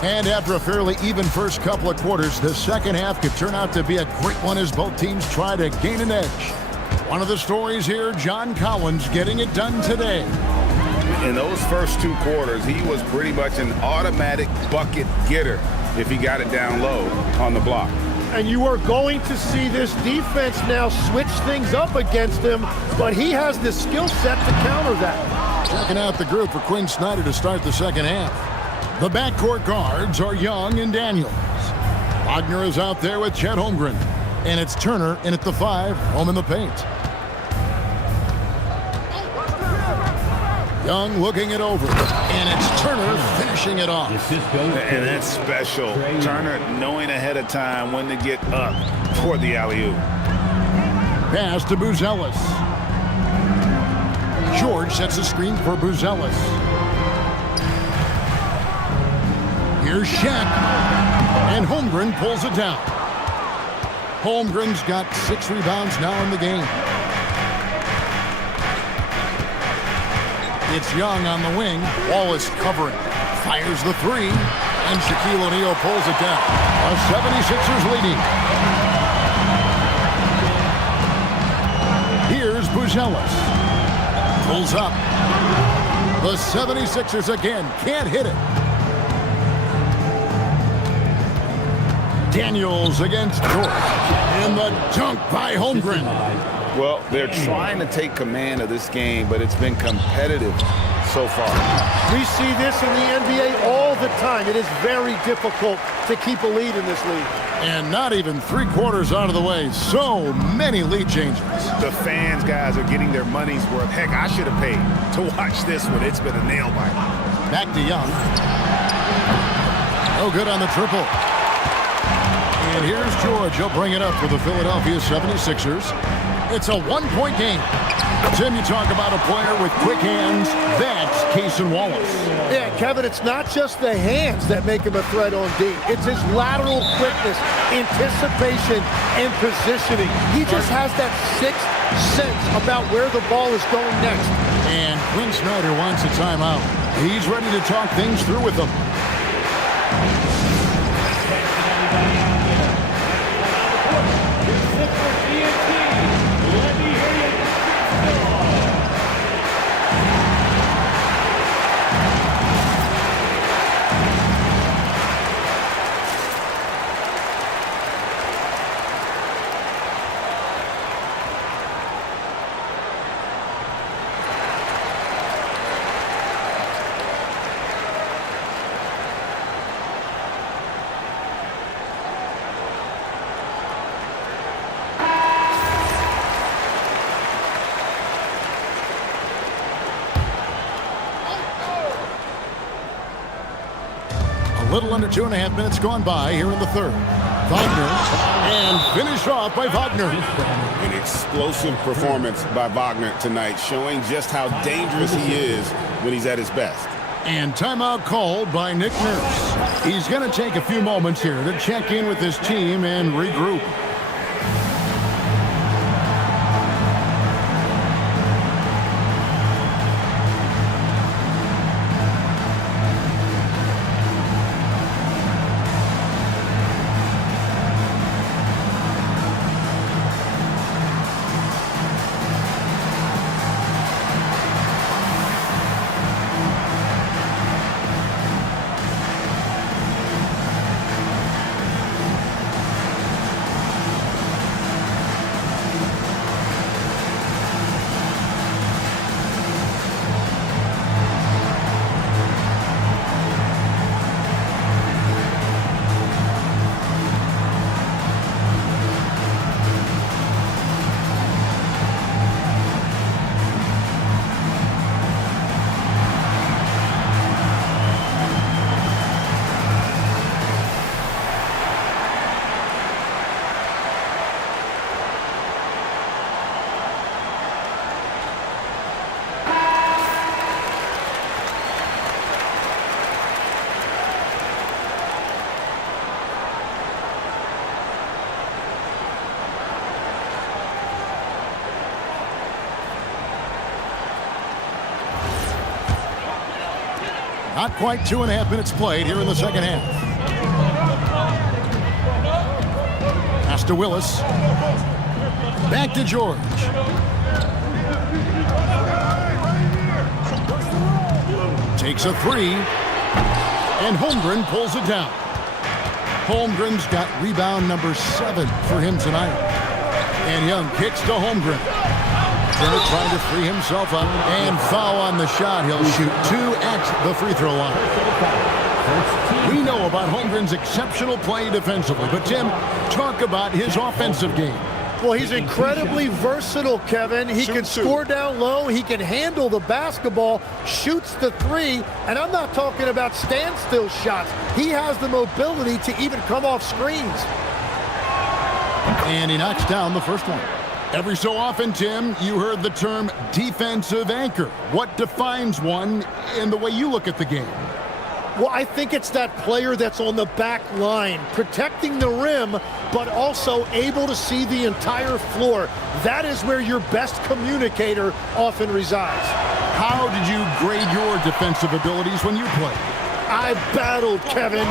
And after a fairly even first couple of quarters, the second half could turn out to be a great one as both teams try to gain an edge. One of the stories here, John Collins getting it done today. In those first 2 quarters, he was pretty much an automatic bucket getter if he got it down low on the block. And you are going to see this defense now switch things up against him, but he has the skill set to counter that. Checking out the group for Quinn Snyder to start the second half. The backcourt guards are Young and Daniels. Wagner is out there with Chet Holmgren. And it's Turner in at the 5, home in the paint. Young looking it over. And it's Turner finishing it off. And that's special. Turner knowing ahead of time when to get up for the alley-oop. Pass to Buzelis. George sets a screen for Buzelis. Here's Shaq, and Holmgren pulls it down. Holmgren's got 6 rebounds now in the game. It's Young on the wing. Wallace covering. Fires the 3, and Shaquille O'Neal pulls it down. The 76ers leading. Here's Buzelis. Pulls up. The 76ers again can't hit it. Daniels against George. And the dunk by Holmgren. Well, they're trying to take command of this game, but it's been competitive so far. We see this in the NBA all the time. It is very difficult to keep a lead in this league. And not even 3 quarters out of the way. So many lead changes. The fans, guys, are getting their money's worth. Heck, I should have paid to watch this one. It's been a nail biter. Back to Young. No good on the triple. And here's George. He'll bring it up for the Philadelphia 76ers. It's a 1-point game. Tim, you talk about a player with quick hands. That's Cason Wallace. Yeah, Kevin, it's not just the hands that make him a threat on D. It's his lateral quickness, anticipation, and positioning. He just has that 6th sense about where the ball is going next. And Quinn Snyder wants a timeout. He's ready to talk things through with them. A little under 2.5 minutes gone by here in the third. Wagner, and finished off by Wagner. An explosive performance by Wagner tonight, showing just how dangerous he is when he's at his best. And timeout called by Nick Nurse. He's going to take a few moments here to check in with his team and regroup. Not quite 2.5 minutes played here in the second half. Pass to Willis. Back to George. Takes a three. And Holmgren pulls it down. Holmgren's got rebound number 7 for him tonight. And Young kicks to Holmgren. Turner trying to free himself up. And foul on the shot. He'll shoot 2 at the free throw line. We know about Holmgren's exceptional play defensively. But, Tim, talk about his offensive game. Well, he's incredibly versatile, Kevin. He can score down low. He can handle the basketball, shoots the three, and I'm not talking about standstill shots. He has the mobility to even come off screens. And he knocks down the first one. Every so often, Tim, you heard the term defensive anchor. What defines one in the way you look at the game? Well, I think it's that player that's on the back line, protecting the rim, but also able to see the entire floor. That is where your best communicator often resides. How did you grade your defensive abilities when you played? I battled, Kevin.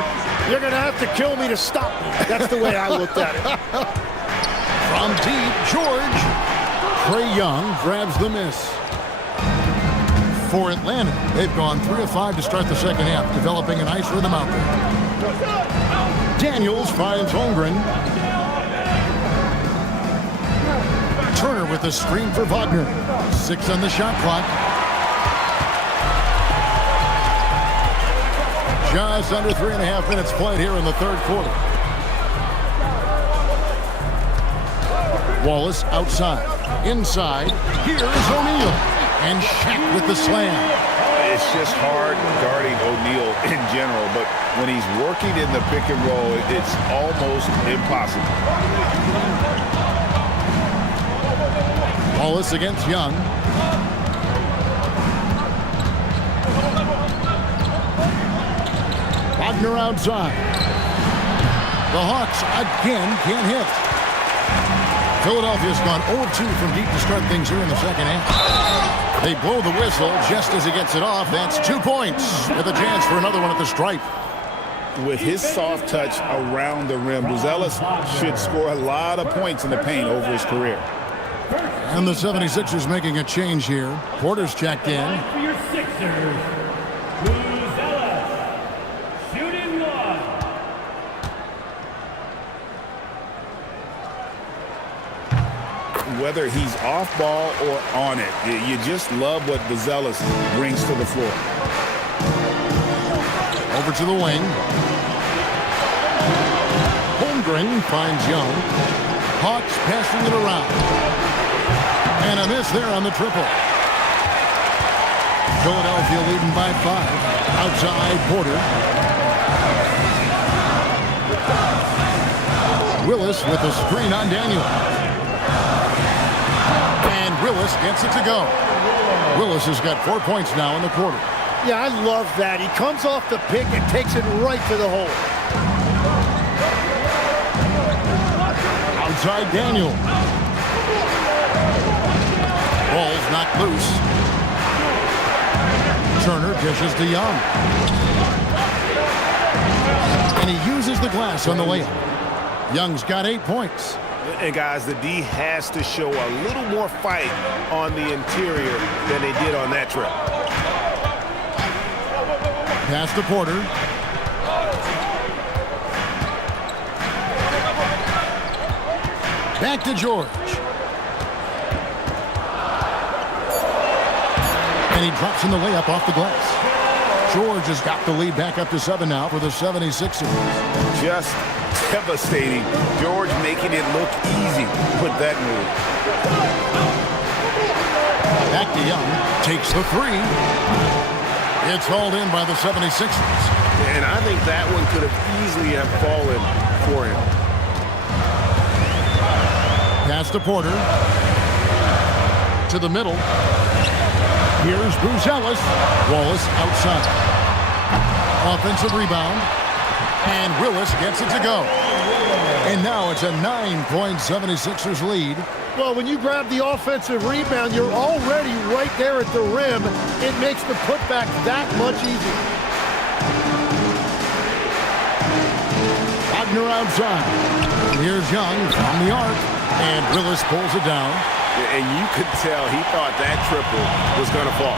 You're going to have to kill me to stop me. That's the way I looked at it. From deep, George. Trae Young grabs the miss. For Atlanta, they've gone 3 of 5 to start the second half, developing a nice rhythm out there. Daniels finds Holmgren. Turner with a screen for Wagner. 6 on the shot clock. Just under 3.5 minutes played here in the third quarter. Wallace outside. Inside. Here's O'Neal. And Shaq with the slam. It's just hard guarding O'Neal in general, but when he's working in the pick and roll, it's almost impossible. Wallace against Young. Wagner outside. The Hawks again can't hit. Philadelphia's gone 0-2 from deep to start things here in the second half. They blow the whistle just as he gets it off. That's 2 points with a chance for another one at the stripe. With his soft touch around the rim, Buzelis should score a lot of points in the paint over his career. And the 76ers making a change here. Porter's checked in. For your Sixers, Buzelis, shooting 1. Whether he's off ball or on it, you just love what Buzelis brings to the floor. Over to the wing. Holmgren finds Young. Hawks passing it around. And a miss there on the triple. Philadelphia leading by 5. Outside Porter. Willis with a screen on Daniel. Willis gets it to go. Willis has got 4 points now in the quarter. Yeah, I love that. He comes off the pick and takes it right to the hole. Outside Daniel. Ball's knocked loose. Turner dishes to Young. And he uses the glass on the layup. Young's got 8 points. And, guys, the D has to show a little more fight on the interior than they did on that trip. Pass to Porter. Back to George. And he drops in the layup off the glass. George has got the lead back up to 7 now for the 76ers. Just devastating. George making it look easy with that move. Back to Young. Takes the 3. It's hauled in by the 76ers. And I think that one could have easily have fallen for him. Pass to Porter. To the middle. Here's Buzelis. Wallace outside. Offensive rebound. And Willis gets it to go. And now it's a 9-point 76ers lead. Well, when you grab the offensive rebound, you're already right there at the rim. It makes the putback that much easier. Wagner outside. Here's Young from the arc, and Willis pulls it down. And you could tell he thought that triple was going to fall.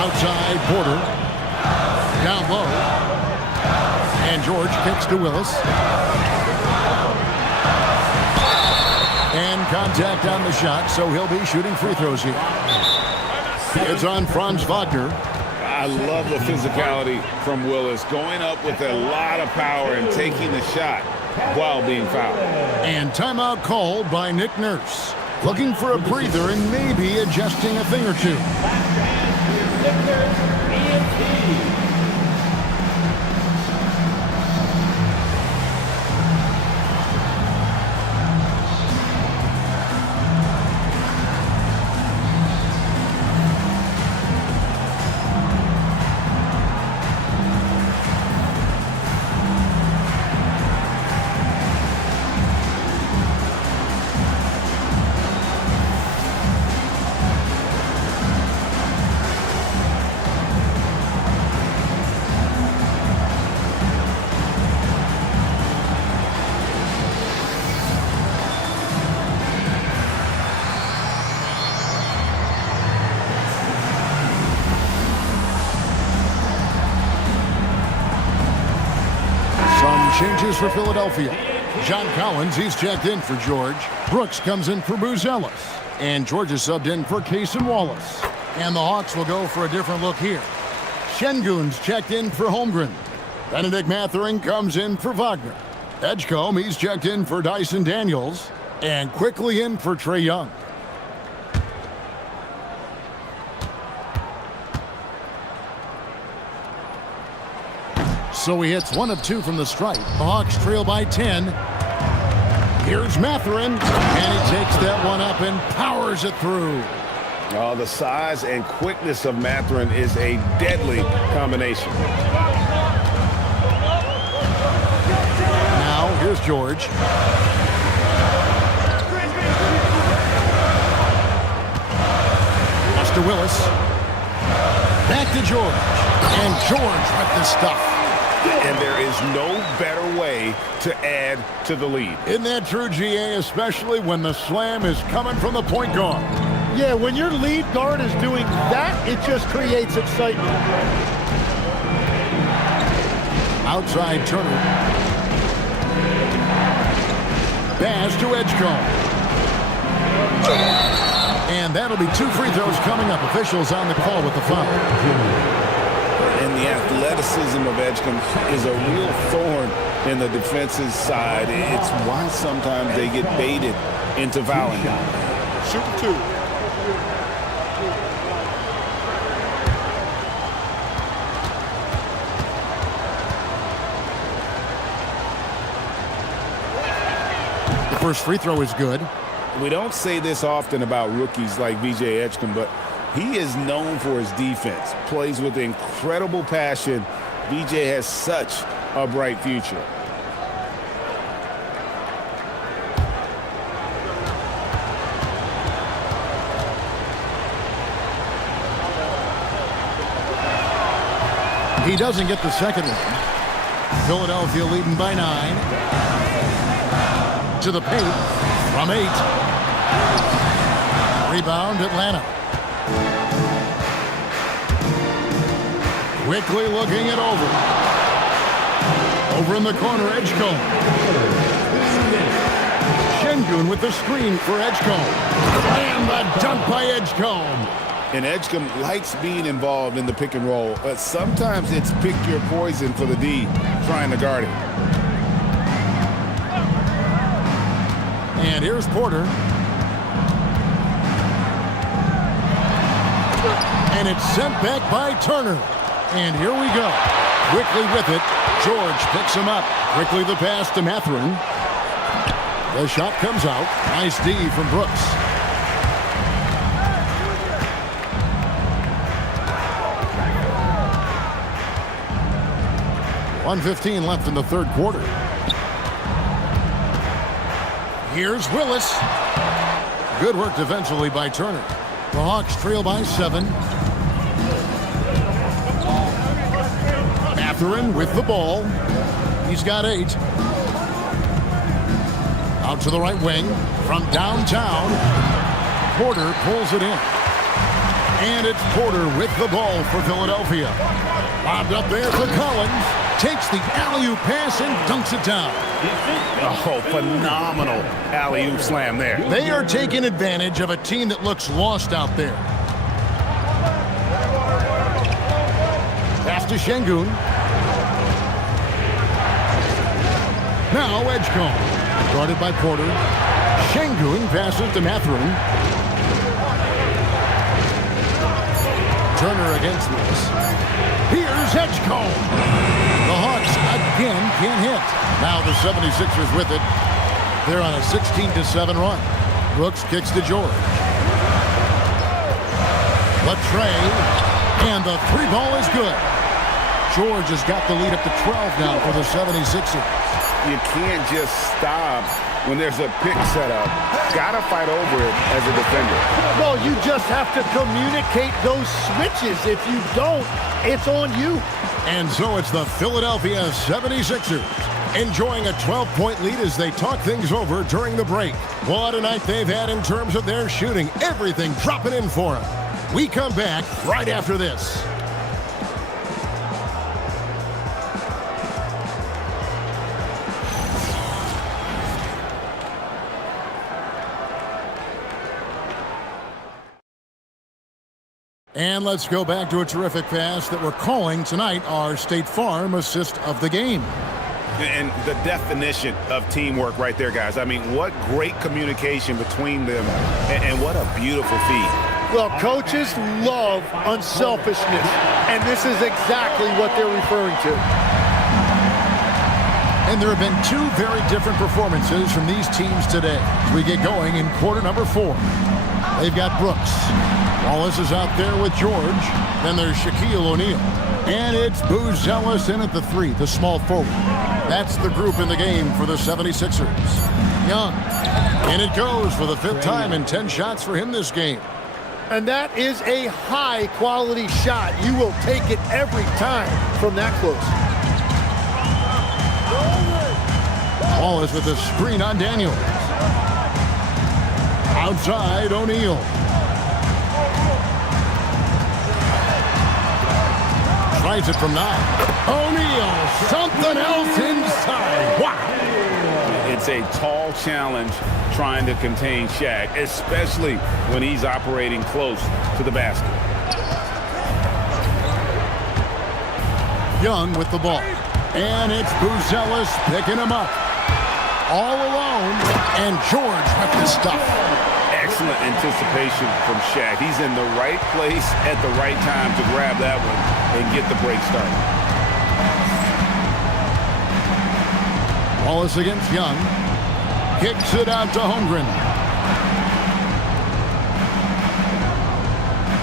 Outside Porter. Down low. And George kicks to Willis. And contact on the shot, so he'll be shooting free throws here. It's on Franz Wagner. I love the physicality from Willis, going up with a lot of power and taking the shot while being fouled. And timeout called by Nick Nurse. Looking for a breather and maybe adjusting a thing or two. Changes for Philadelphia. John Collins, he's checked in for George. Brooks comes in for Buzelis. And George is subbed in for Cason Wallace. And the Hawks will go for a different look here. Şengün's checked in for Holmgren. Benedict Mathurin comes in for Wagner. Edgecombe, he's checked in for Dyson Daniels. And quickly in for Trae Young. So he hits 1 of 2 from the stripe. The Hawks trail by 10. Here's Mathurin, and he takes that one up and powers it through. Oh, the size and quickness of Mathurin is a deadly combination. Now, here's George. Pass to Willis. Back to George. And George with the stuff. And there is no better way to add to the lead. Isn't that true, GA, especially when the slam is coming from the point guard? Yeah, when your lead guard is doing that, it just creates excitement. Outside Turner. Pass to Edgecombe. And that'll be 2 free throws coming up. Officials on the call with the foul. And the athleticism of Edgecombe is a real thorn in the defense's side. It's why sometimes they get baited into fouling. Shoot 2. The first free throw is good. We don't say this often about rookies like VJ Edgecombe, but he is known for his defense, plays with incredible passion. VJ has such a bright future. He doesn't get the second one. Philadelphia leading by 9. To the paint from 8. Rebound Atlanta. Quickly looking it over. Over in the corner, Edgecombe. Şengün with the screen for Edgecombe. And the dunk by Edgecombe. And Edgecombe likes being involved in the pick and roll, but sometimes it's pick your poison for the D trying to guard it. And here's Porter. And it's sent back by Turner. And here we go. Quickly with it. George picks him up. Quickly the pass to Mathurin. The shot comes out. Nice D from Brooks. .115 left in the third quarter. Here's Willis. Good work defensively by Turner. The Hawks trail by 7. Mathurin with the ball. He's got 8. Out to the right wing from downtown. Porter pulls it in. And it's Porter with the ball for Philadelphia. Lobbed up there for Collins. Takes the alley-oop pass and dunks it down. Oh, phenomenal alley-oop slam there. They are taking advantage of a team that looks lost out there. Pass to Şengün. Now Edgecombe. Guarded by Porter. Şengün passes to Mathurin. Turner against this. Here's Edgecombe. The Hawks again can't hit. Now the 76ers with it. They're on a 16-7 run. Brooks kicks to George. Latrey. And the 3 ball is good. George has got the lead up to 12 now for the 76ers. You can't just stop when there's a pick set up. Gotta fight over it as a defender. Well, you just have to communicate those switches. If you don't, it's on you. And so it's the Philadelphia 76ers enjoying a 12-point lead as they talk things over during the break. What a night they've had in terms of their shooting. Everything dropping in for them. We come back right after this. And let's go back to a terrific pass that we're calling tonight our State Farm assist of the game. And the definition of teamwork right there, guys. I mean, what great communication between them, and what a beautiful feed. Well, coaches love unselfishness, and this is exactly what they're referring to. And there have been 2 very different performances from these teams today. As we get going in quarter number 4. They've got Brooks. Wallace is out there with George. Then there's Shaquille O'Neal. And it's Buzelis in at the 3, the small forward. That's the group in the game for the 76ers. Young. And it goes for the 5th time in 10 shots for him this game. And that is a high-quality shot. You will take it every time from that close. Wallace with a screen on Daniels. Outside, O'Neal. Tries it from 9. O'Neal, something else inside. Wow. It's a tall challenge trying to contain Shaq, especially when he's operating close to the basket. Young with the ball. And it's Buzelis picking him up. All alone, and George with the stuff. Excellent anticipation from Shaq. He's in the right place at the right time to grab that one and get the break started. Wallace against Young. Kicks it out to Holmgren.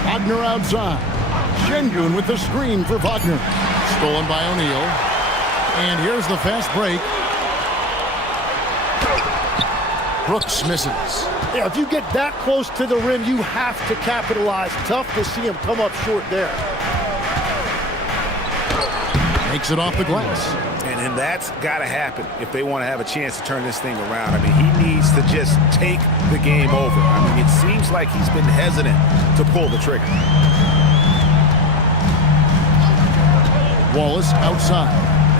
Wagner outside. Şengün with the screen for Wagner. Stolen by O'Neal. And here's the fast break. Brooks misses. Yeah, if you get that close to the rim, you have to capitalize. Tough to see him come up short there. Makes it off the glass. And that's got to happen if they want to have a chance to turn this thing around. I mean, he needs to just take the game over. I mean, it seems like he's been hesitant to pull the trigger. Wallace outside.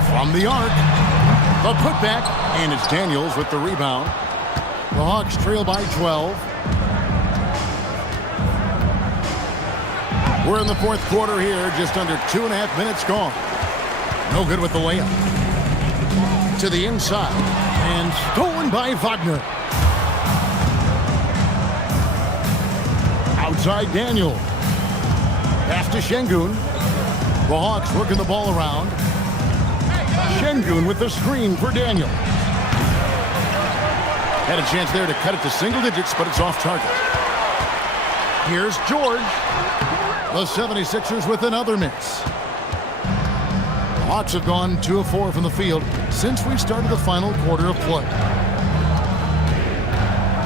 From the arc. The putback. And it's Daniels with the rebound. The Hawks trail by 12. We're in the 4th quarter here. Just under 2.5 minutes gone. No good with the layup. To the inside. And stolen by Wagner. Outside Daniel. Pass to Şengün. The Hawks working the ball around. Şengün with the screen for Daniel. Had a chance there to cut it to single digits, but it's off target. Here's George. The 76ers with another miss. The Hawks have gone 2 of 4 from the field since we started the final quarter of play.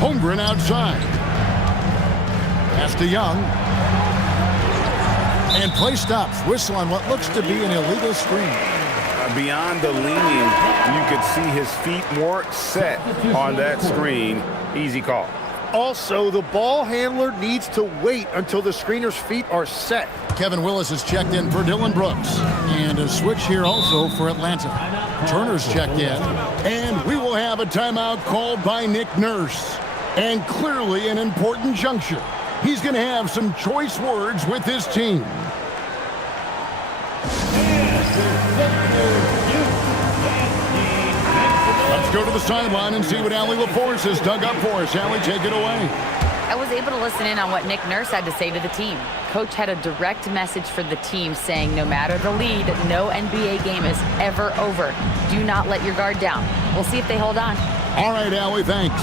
Holmgren outside. Pass to Young. And play stops. Whistle on what looks to be an illegal screen. Beyond the leaning, you could see his feet more set on that screen. Easy call. Also, the ball handler needs to wait until the screener's feet are set. Kevin Willis is checked in for Dylan Brooks. And a switch here also for Atlanta. Turner's checked in. And we will have a timeout called by Nick Nurse. And clearly an important juncture. He's going to have some choice words with his team. Let's go to the sideline and see what Allie LaForce has dug up for us. Allie, take it away. I was able to listen in on what Nick Nurse had to say to the team. Coach had a direct message for the team saying no matter the lead, no NBA game is ever over. Do not let your guard down. We'll see if they hold on. All right, Allie, thanks.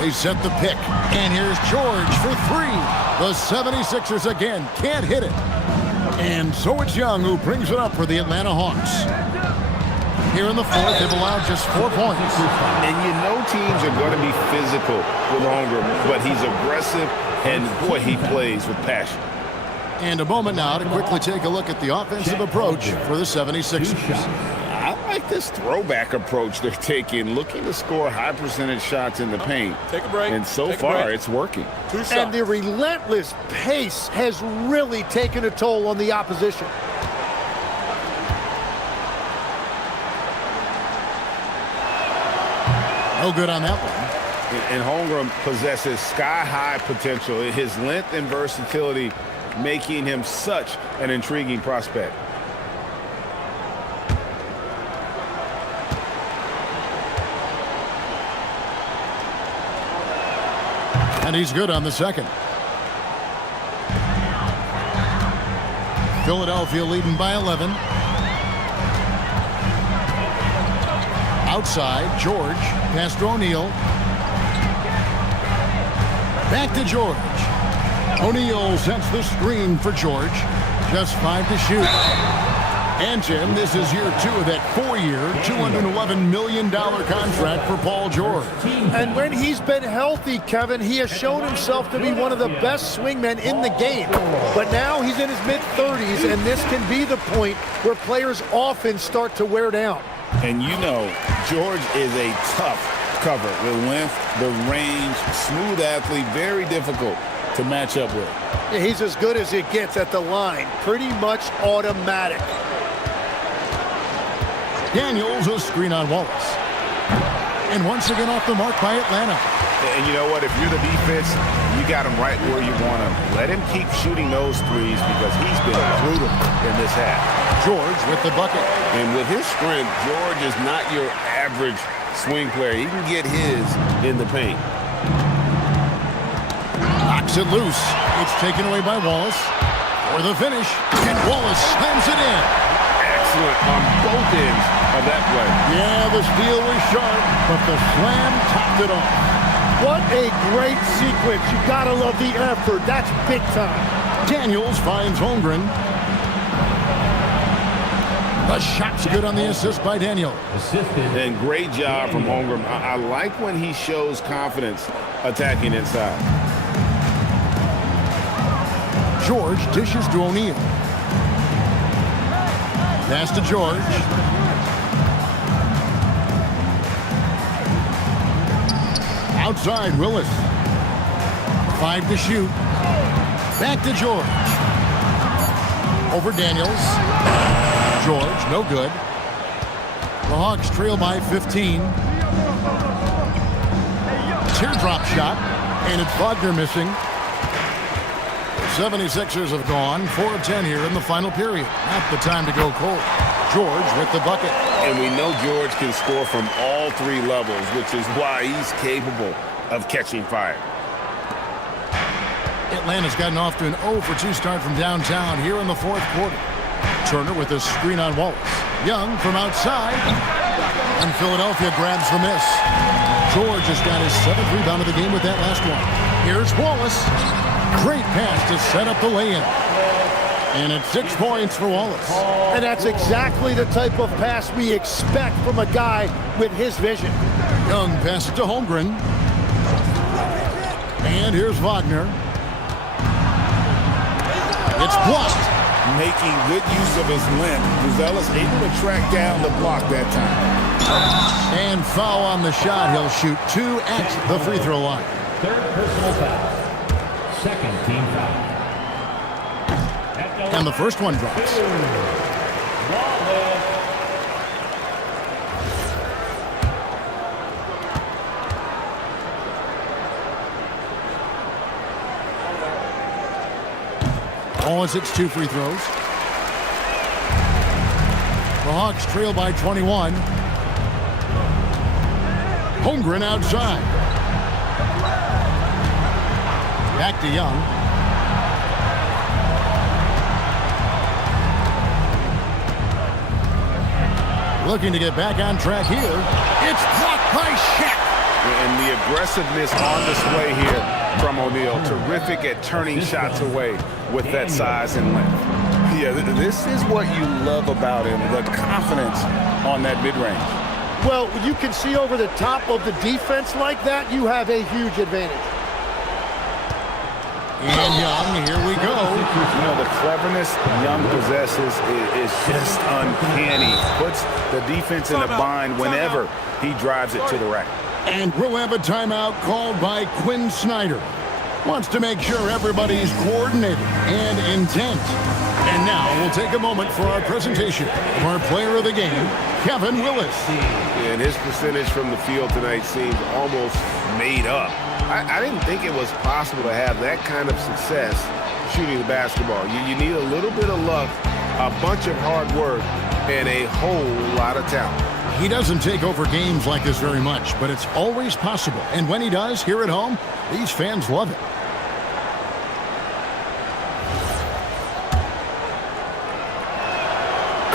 They set the pick. And here's George for three. The 76ers again can't hit it. And so it's Young who brings it up for the Atlanta Hawks. Here in the fourth, they've allowed just 4 points. And you know teams are going to be physical with Holmgren, but he's aggressive, and boy, he plays with passion. And a moment now to quickly take a look at the offensive approach for the 76ers. I like this throwback approach they're taking, looking to score high percentage shots in the paint. Take a break. And so far, it's working. And the relentless pace has really taken a toll on the opposition. No good on that one. And Holmgren possesses sky-high potential. His length and versatility making him such an intriguing prospect. And he's good on the second. Philadelphia leading by 11. Outside, George, pass to O'Neal. Back to George. O'Neal sets the screen for George. Just 5 to shoot. And Tim, this is year 2 of that 4-year, $211 million contract for Paul George. And when he's been healthy, Kevin, he has shown himself to be one of the best swingmen in the game. But now he's in his mid-30s, and this can be the point where players often start to wear down. And you know, George is a tough cover. The length, the range, smooth athlete, very difficult to match up with. Yeah, he's as good as it gets at the line. Pretty much automatic. Daniels, a screen on Wallace. And once again off the mark by Atlanta. And you know what? If you're the defense, you got him right where you want him. Let him keep shooting those threes because he's been brutal in this half. George with the bucket. And with his strength, George is not your average swing player. He can get his in the paint. Knocks it loose. It's taken away by Wallace. For the finish. And Wallace slams it in. Excellent on both ends of that play. Yeah, the steal was sharp, but the slam topped it off. What a great sequence. You gotta love the effort. That's big time. Daniels finds Holmgren. The shot's good on the assist by Daniel. And great job from Holmgren. I like when he shows confidence attacking inside. George dishes to O'Neal. Pass to George. Outside, Willis. 5 to shoot. Back to George. Over Daniels. George, no good. The Hawks trail by 15. Teardrop shot, and it's Wagner missing. 76ers have gone 4 of 10 here in the final period. Not the time to go cold. George with the bucket. And we know George can score from all 3 levels, which is why he's capable of catching fire. Atlanta's gotten off to an 0 for 2 start from downtown here in the 4th quarter. Turner with a screen on Wallace. Young from outside. And Philadelphia grabs the miss. George has got his 7th rebound of the game with that last one. Here's Wallace. Great pass to set up the lay-in. And it's 6 points for Wallace. And that's exactly the type of pass we expect from a guy with his vision. Young passes to Holmgren. And here's Wagner. It's blocked. making good use of his length. Buzelis able to track down the block that time. And foul on the shot. He'll shoot 2 at the free throw line. Third personal foul. Second team foul. And the first one drops. Wallace hits 2 free throws. The Hawks trail by 21. Holmgren outside. Back to Young. Looking to get back on track here. It's blocked by Shaq. And the aggressiveness on display here from O'Neal. Terrific at turning shots away with that size and length. Yeah, this is what you love about him, the confidence on that mid-range. Well, when you can see over the top of the defense like that, you have a huge advantage. And Young, here we go. You know, the cleverness Young possesses is just uncanny. Puts the defense in a bind whenever he drives it to the rack. And we'll have a timeout called by Quinn Snyder. Wants to make sure everybody's coordinated and intent. And now we'll take a moment for our presentation of our player of the game, Kevin Willis. And his percentage from the field tonight seemed almost made up. I didn't think it was possible to have that kind of success shooting the basketball. You need a little bit of luck, a bunch of hard work, and a whole lot of talent. He doesn't take over games like this very much, but it's always possible. And when he does, here at home, these fans love it.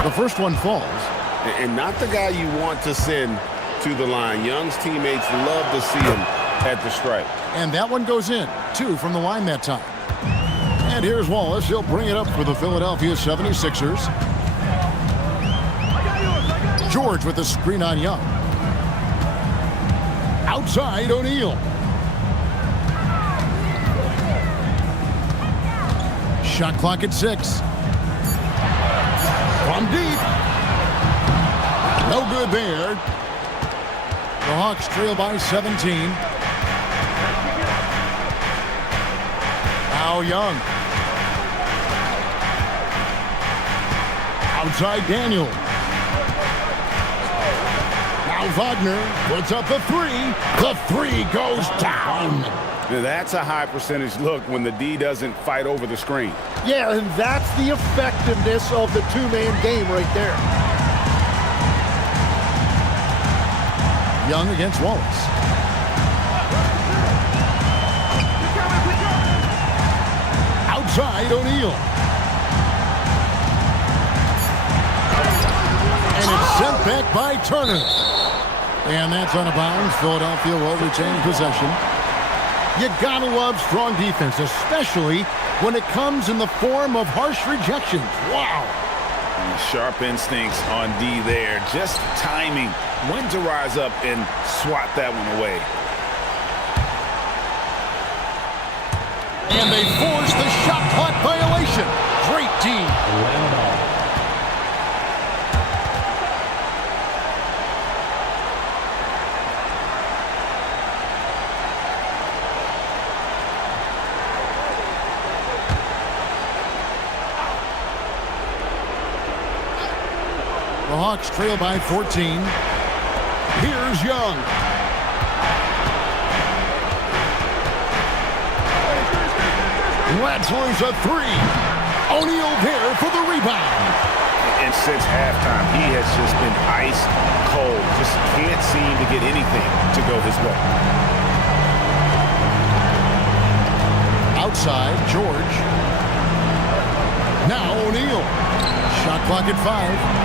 The first one falls. And not the guy you want to send to the line. Young's teammates love to see him at the stripe. And that one goes in. 2 from the line that time. And here's Wallace. He'll bring it up for the Philadelphia 76ers. George with the screen on Young. Outside, O'Neal. Shot clock at 6. From deep. No good there. The Hawks trail by 17. Now Young. Outside Daniel. Now Wagner puts up the 3. The 3 goes down. Now that's a high percentage look when the D doesn't fight over the screen. Yeah, and that's the effectiveness of the two-man game right there. Young against Wallace. Outside O'Neal. And it's sent back by Turner. And that's out of bounds. Philadelphia will retain possession. You gotta love strong defense, especially when it comes in the form of harsh rejections. Wow. And sharp instincts on D there. Just timing when to rise up and swat that one away. And they force the shot clock violation. Great team. The Hawks trail by 14. Here's Young. Let's lose a 3. O'Neal there for the rebound. And since halftime, he has just been ice cold. Just can't seem to get anything to go his way. Outside, George. Now O'Neal. Shot clock at 5.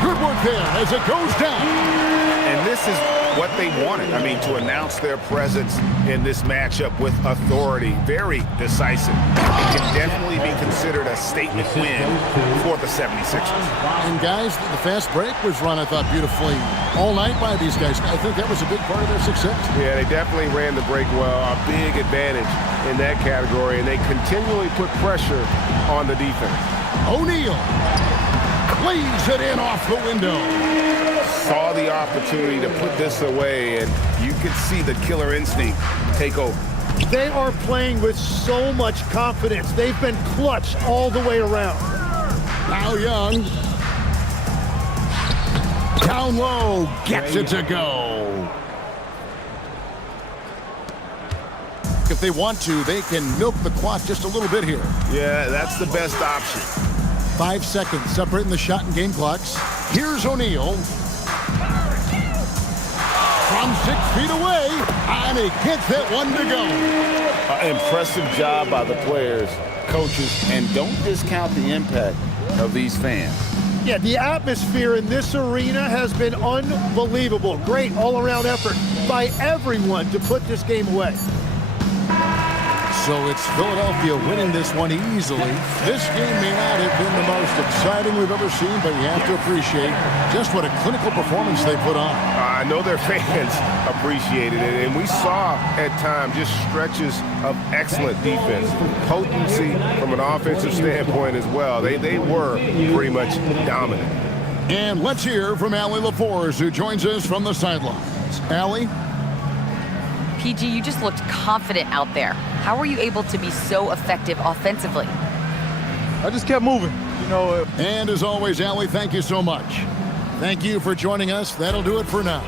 Good work there as it goes down. And this is what they wanted. I mean, to announce their presence in this matchup with authority, very decisive. It can definitely be considered a statement win for the 76ers. And guys, the fast break was run, I thought, beautifully all night by these guys. I think that was a big part of their success. Yeah, they definitely ran the break well. A big advantage in that category, and they continually put pressure on the defense. O'Neal lays it in off the window. Saw the opportunity to put this away, and you could see the killer instinct take over. They are playing with so much confidence. They've been clutch all the way around. Now Young. Down low, gets it to go. If they want to, they can milk the clock just a little bit here. Yeah, that's the best option. 5 seconds separating the shot and game clocks. Here's O'Neal. From 6 feet away, and he gets that one to go. Impressive job by the players, coaches, and don't discount the impact of these fans. Yeah, the atmosphere in this arena has been unbelievable. Great all-around effort by everyone to put this game away. So it's Philadelphia winning this one easily. This game may not have been the most exciting we've ever seen, but you have to appreciate just what a clinical performance they put on. I know their fans appreciated it, and we saw at times just stretches of excellent defense, potency from an offensive standpoint as well. They were pretty much dominant. And let's hear from Allie LaForce, who joins us from the sidelines. Allie? PG, you just looked confident out there. How were you able to be so effective offensively? I just kept moving, you know. And as always, Allie, thank you so much. Thank you for joining us. That'll do it for now.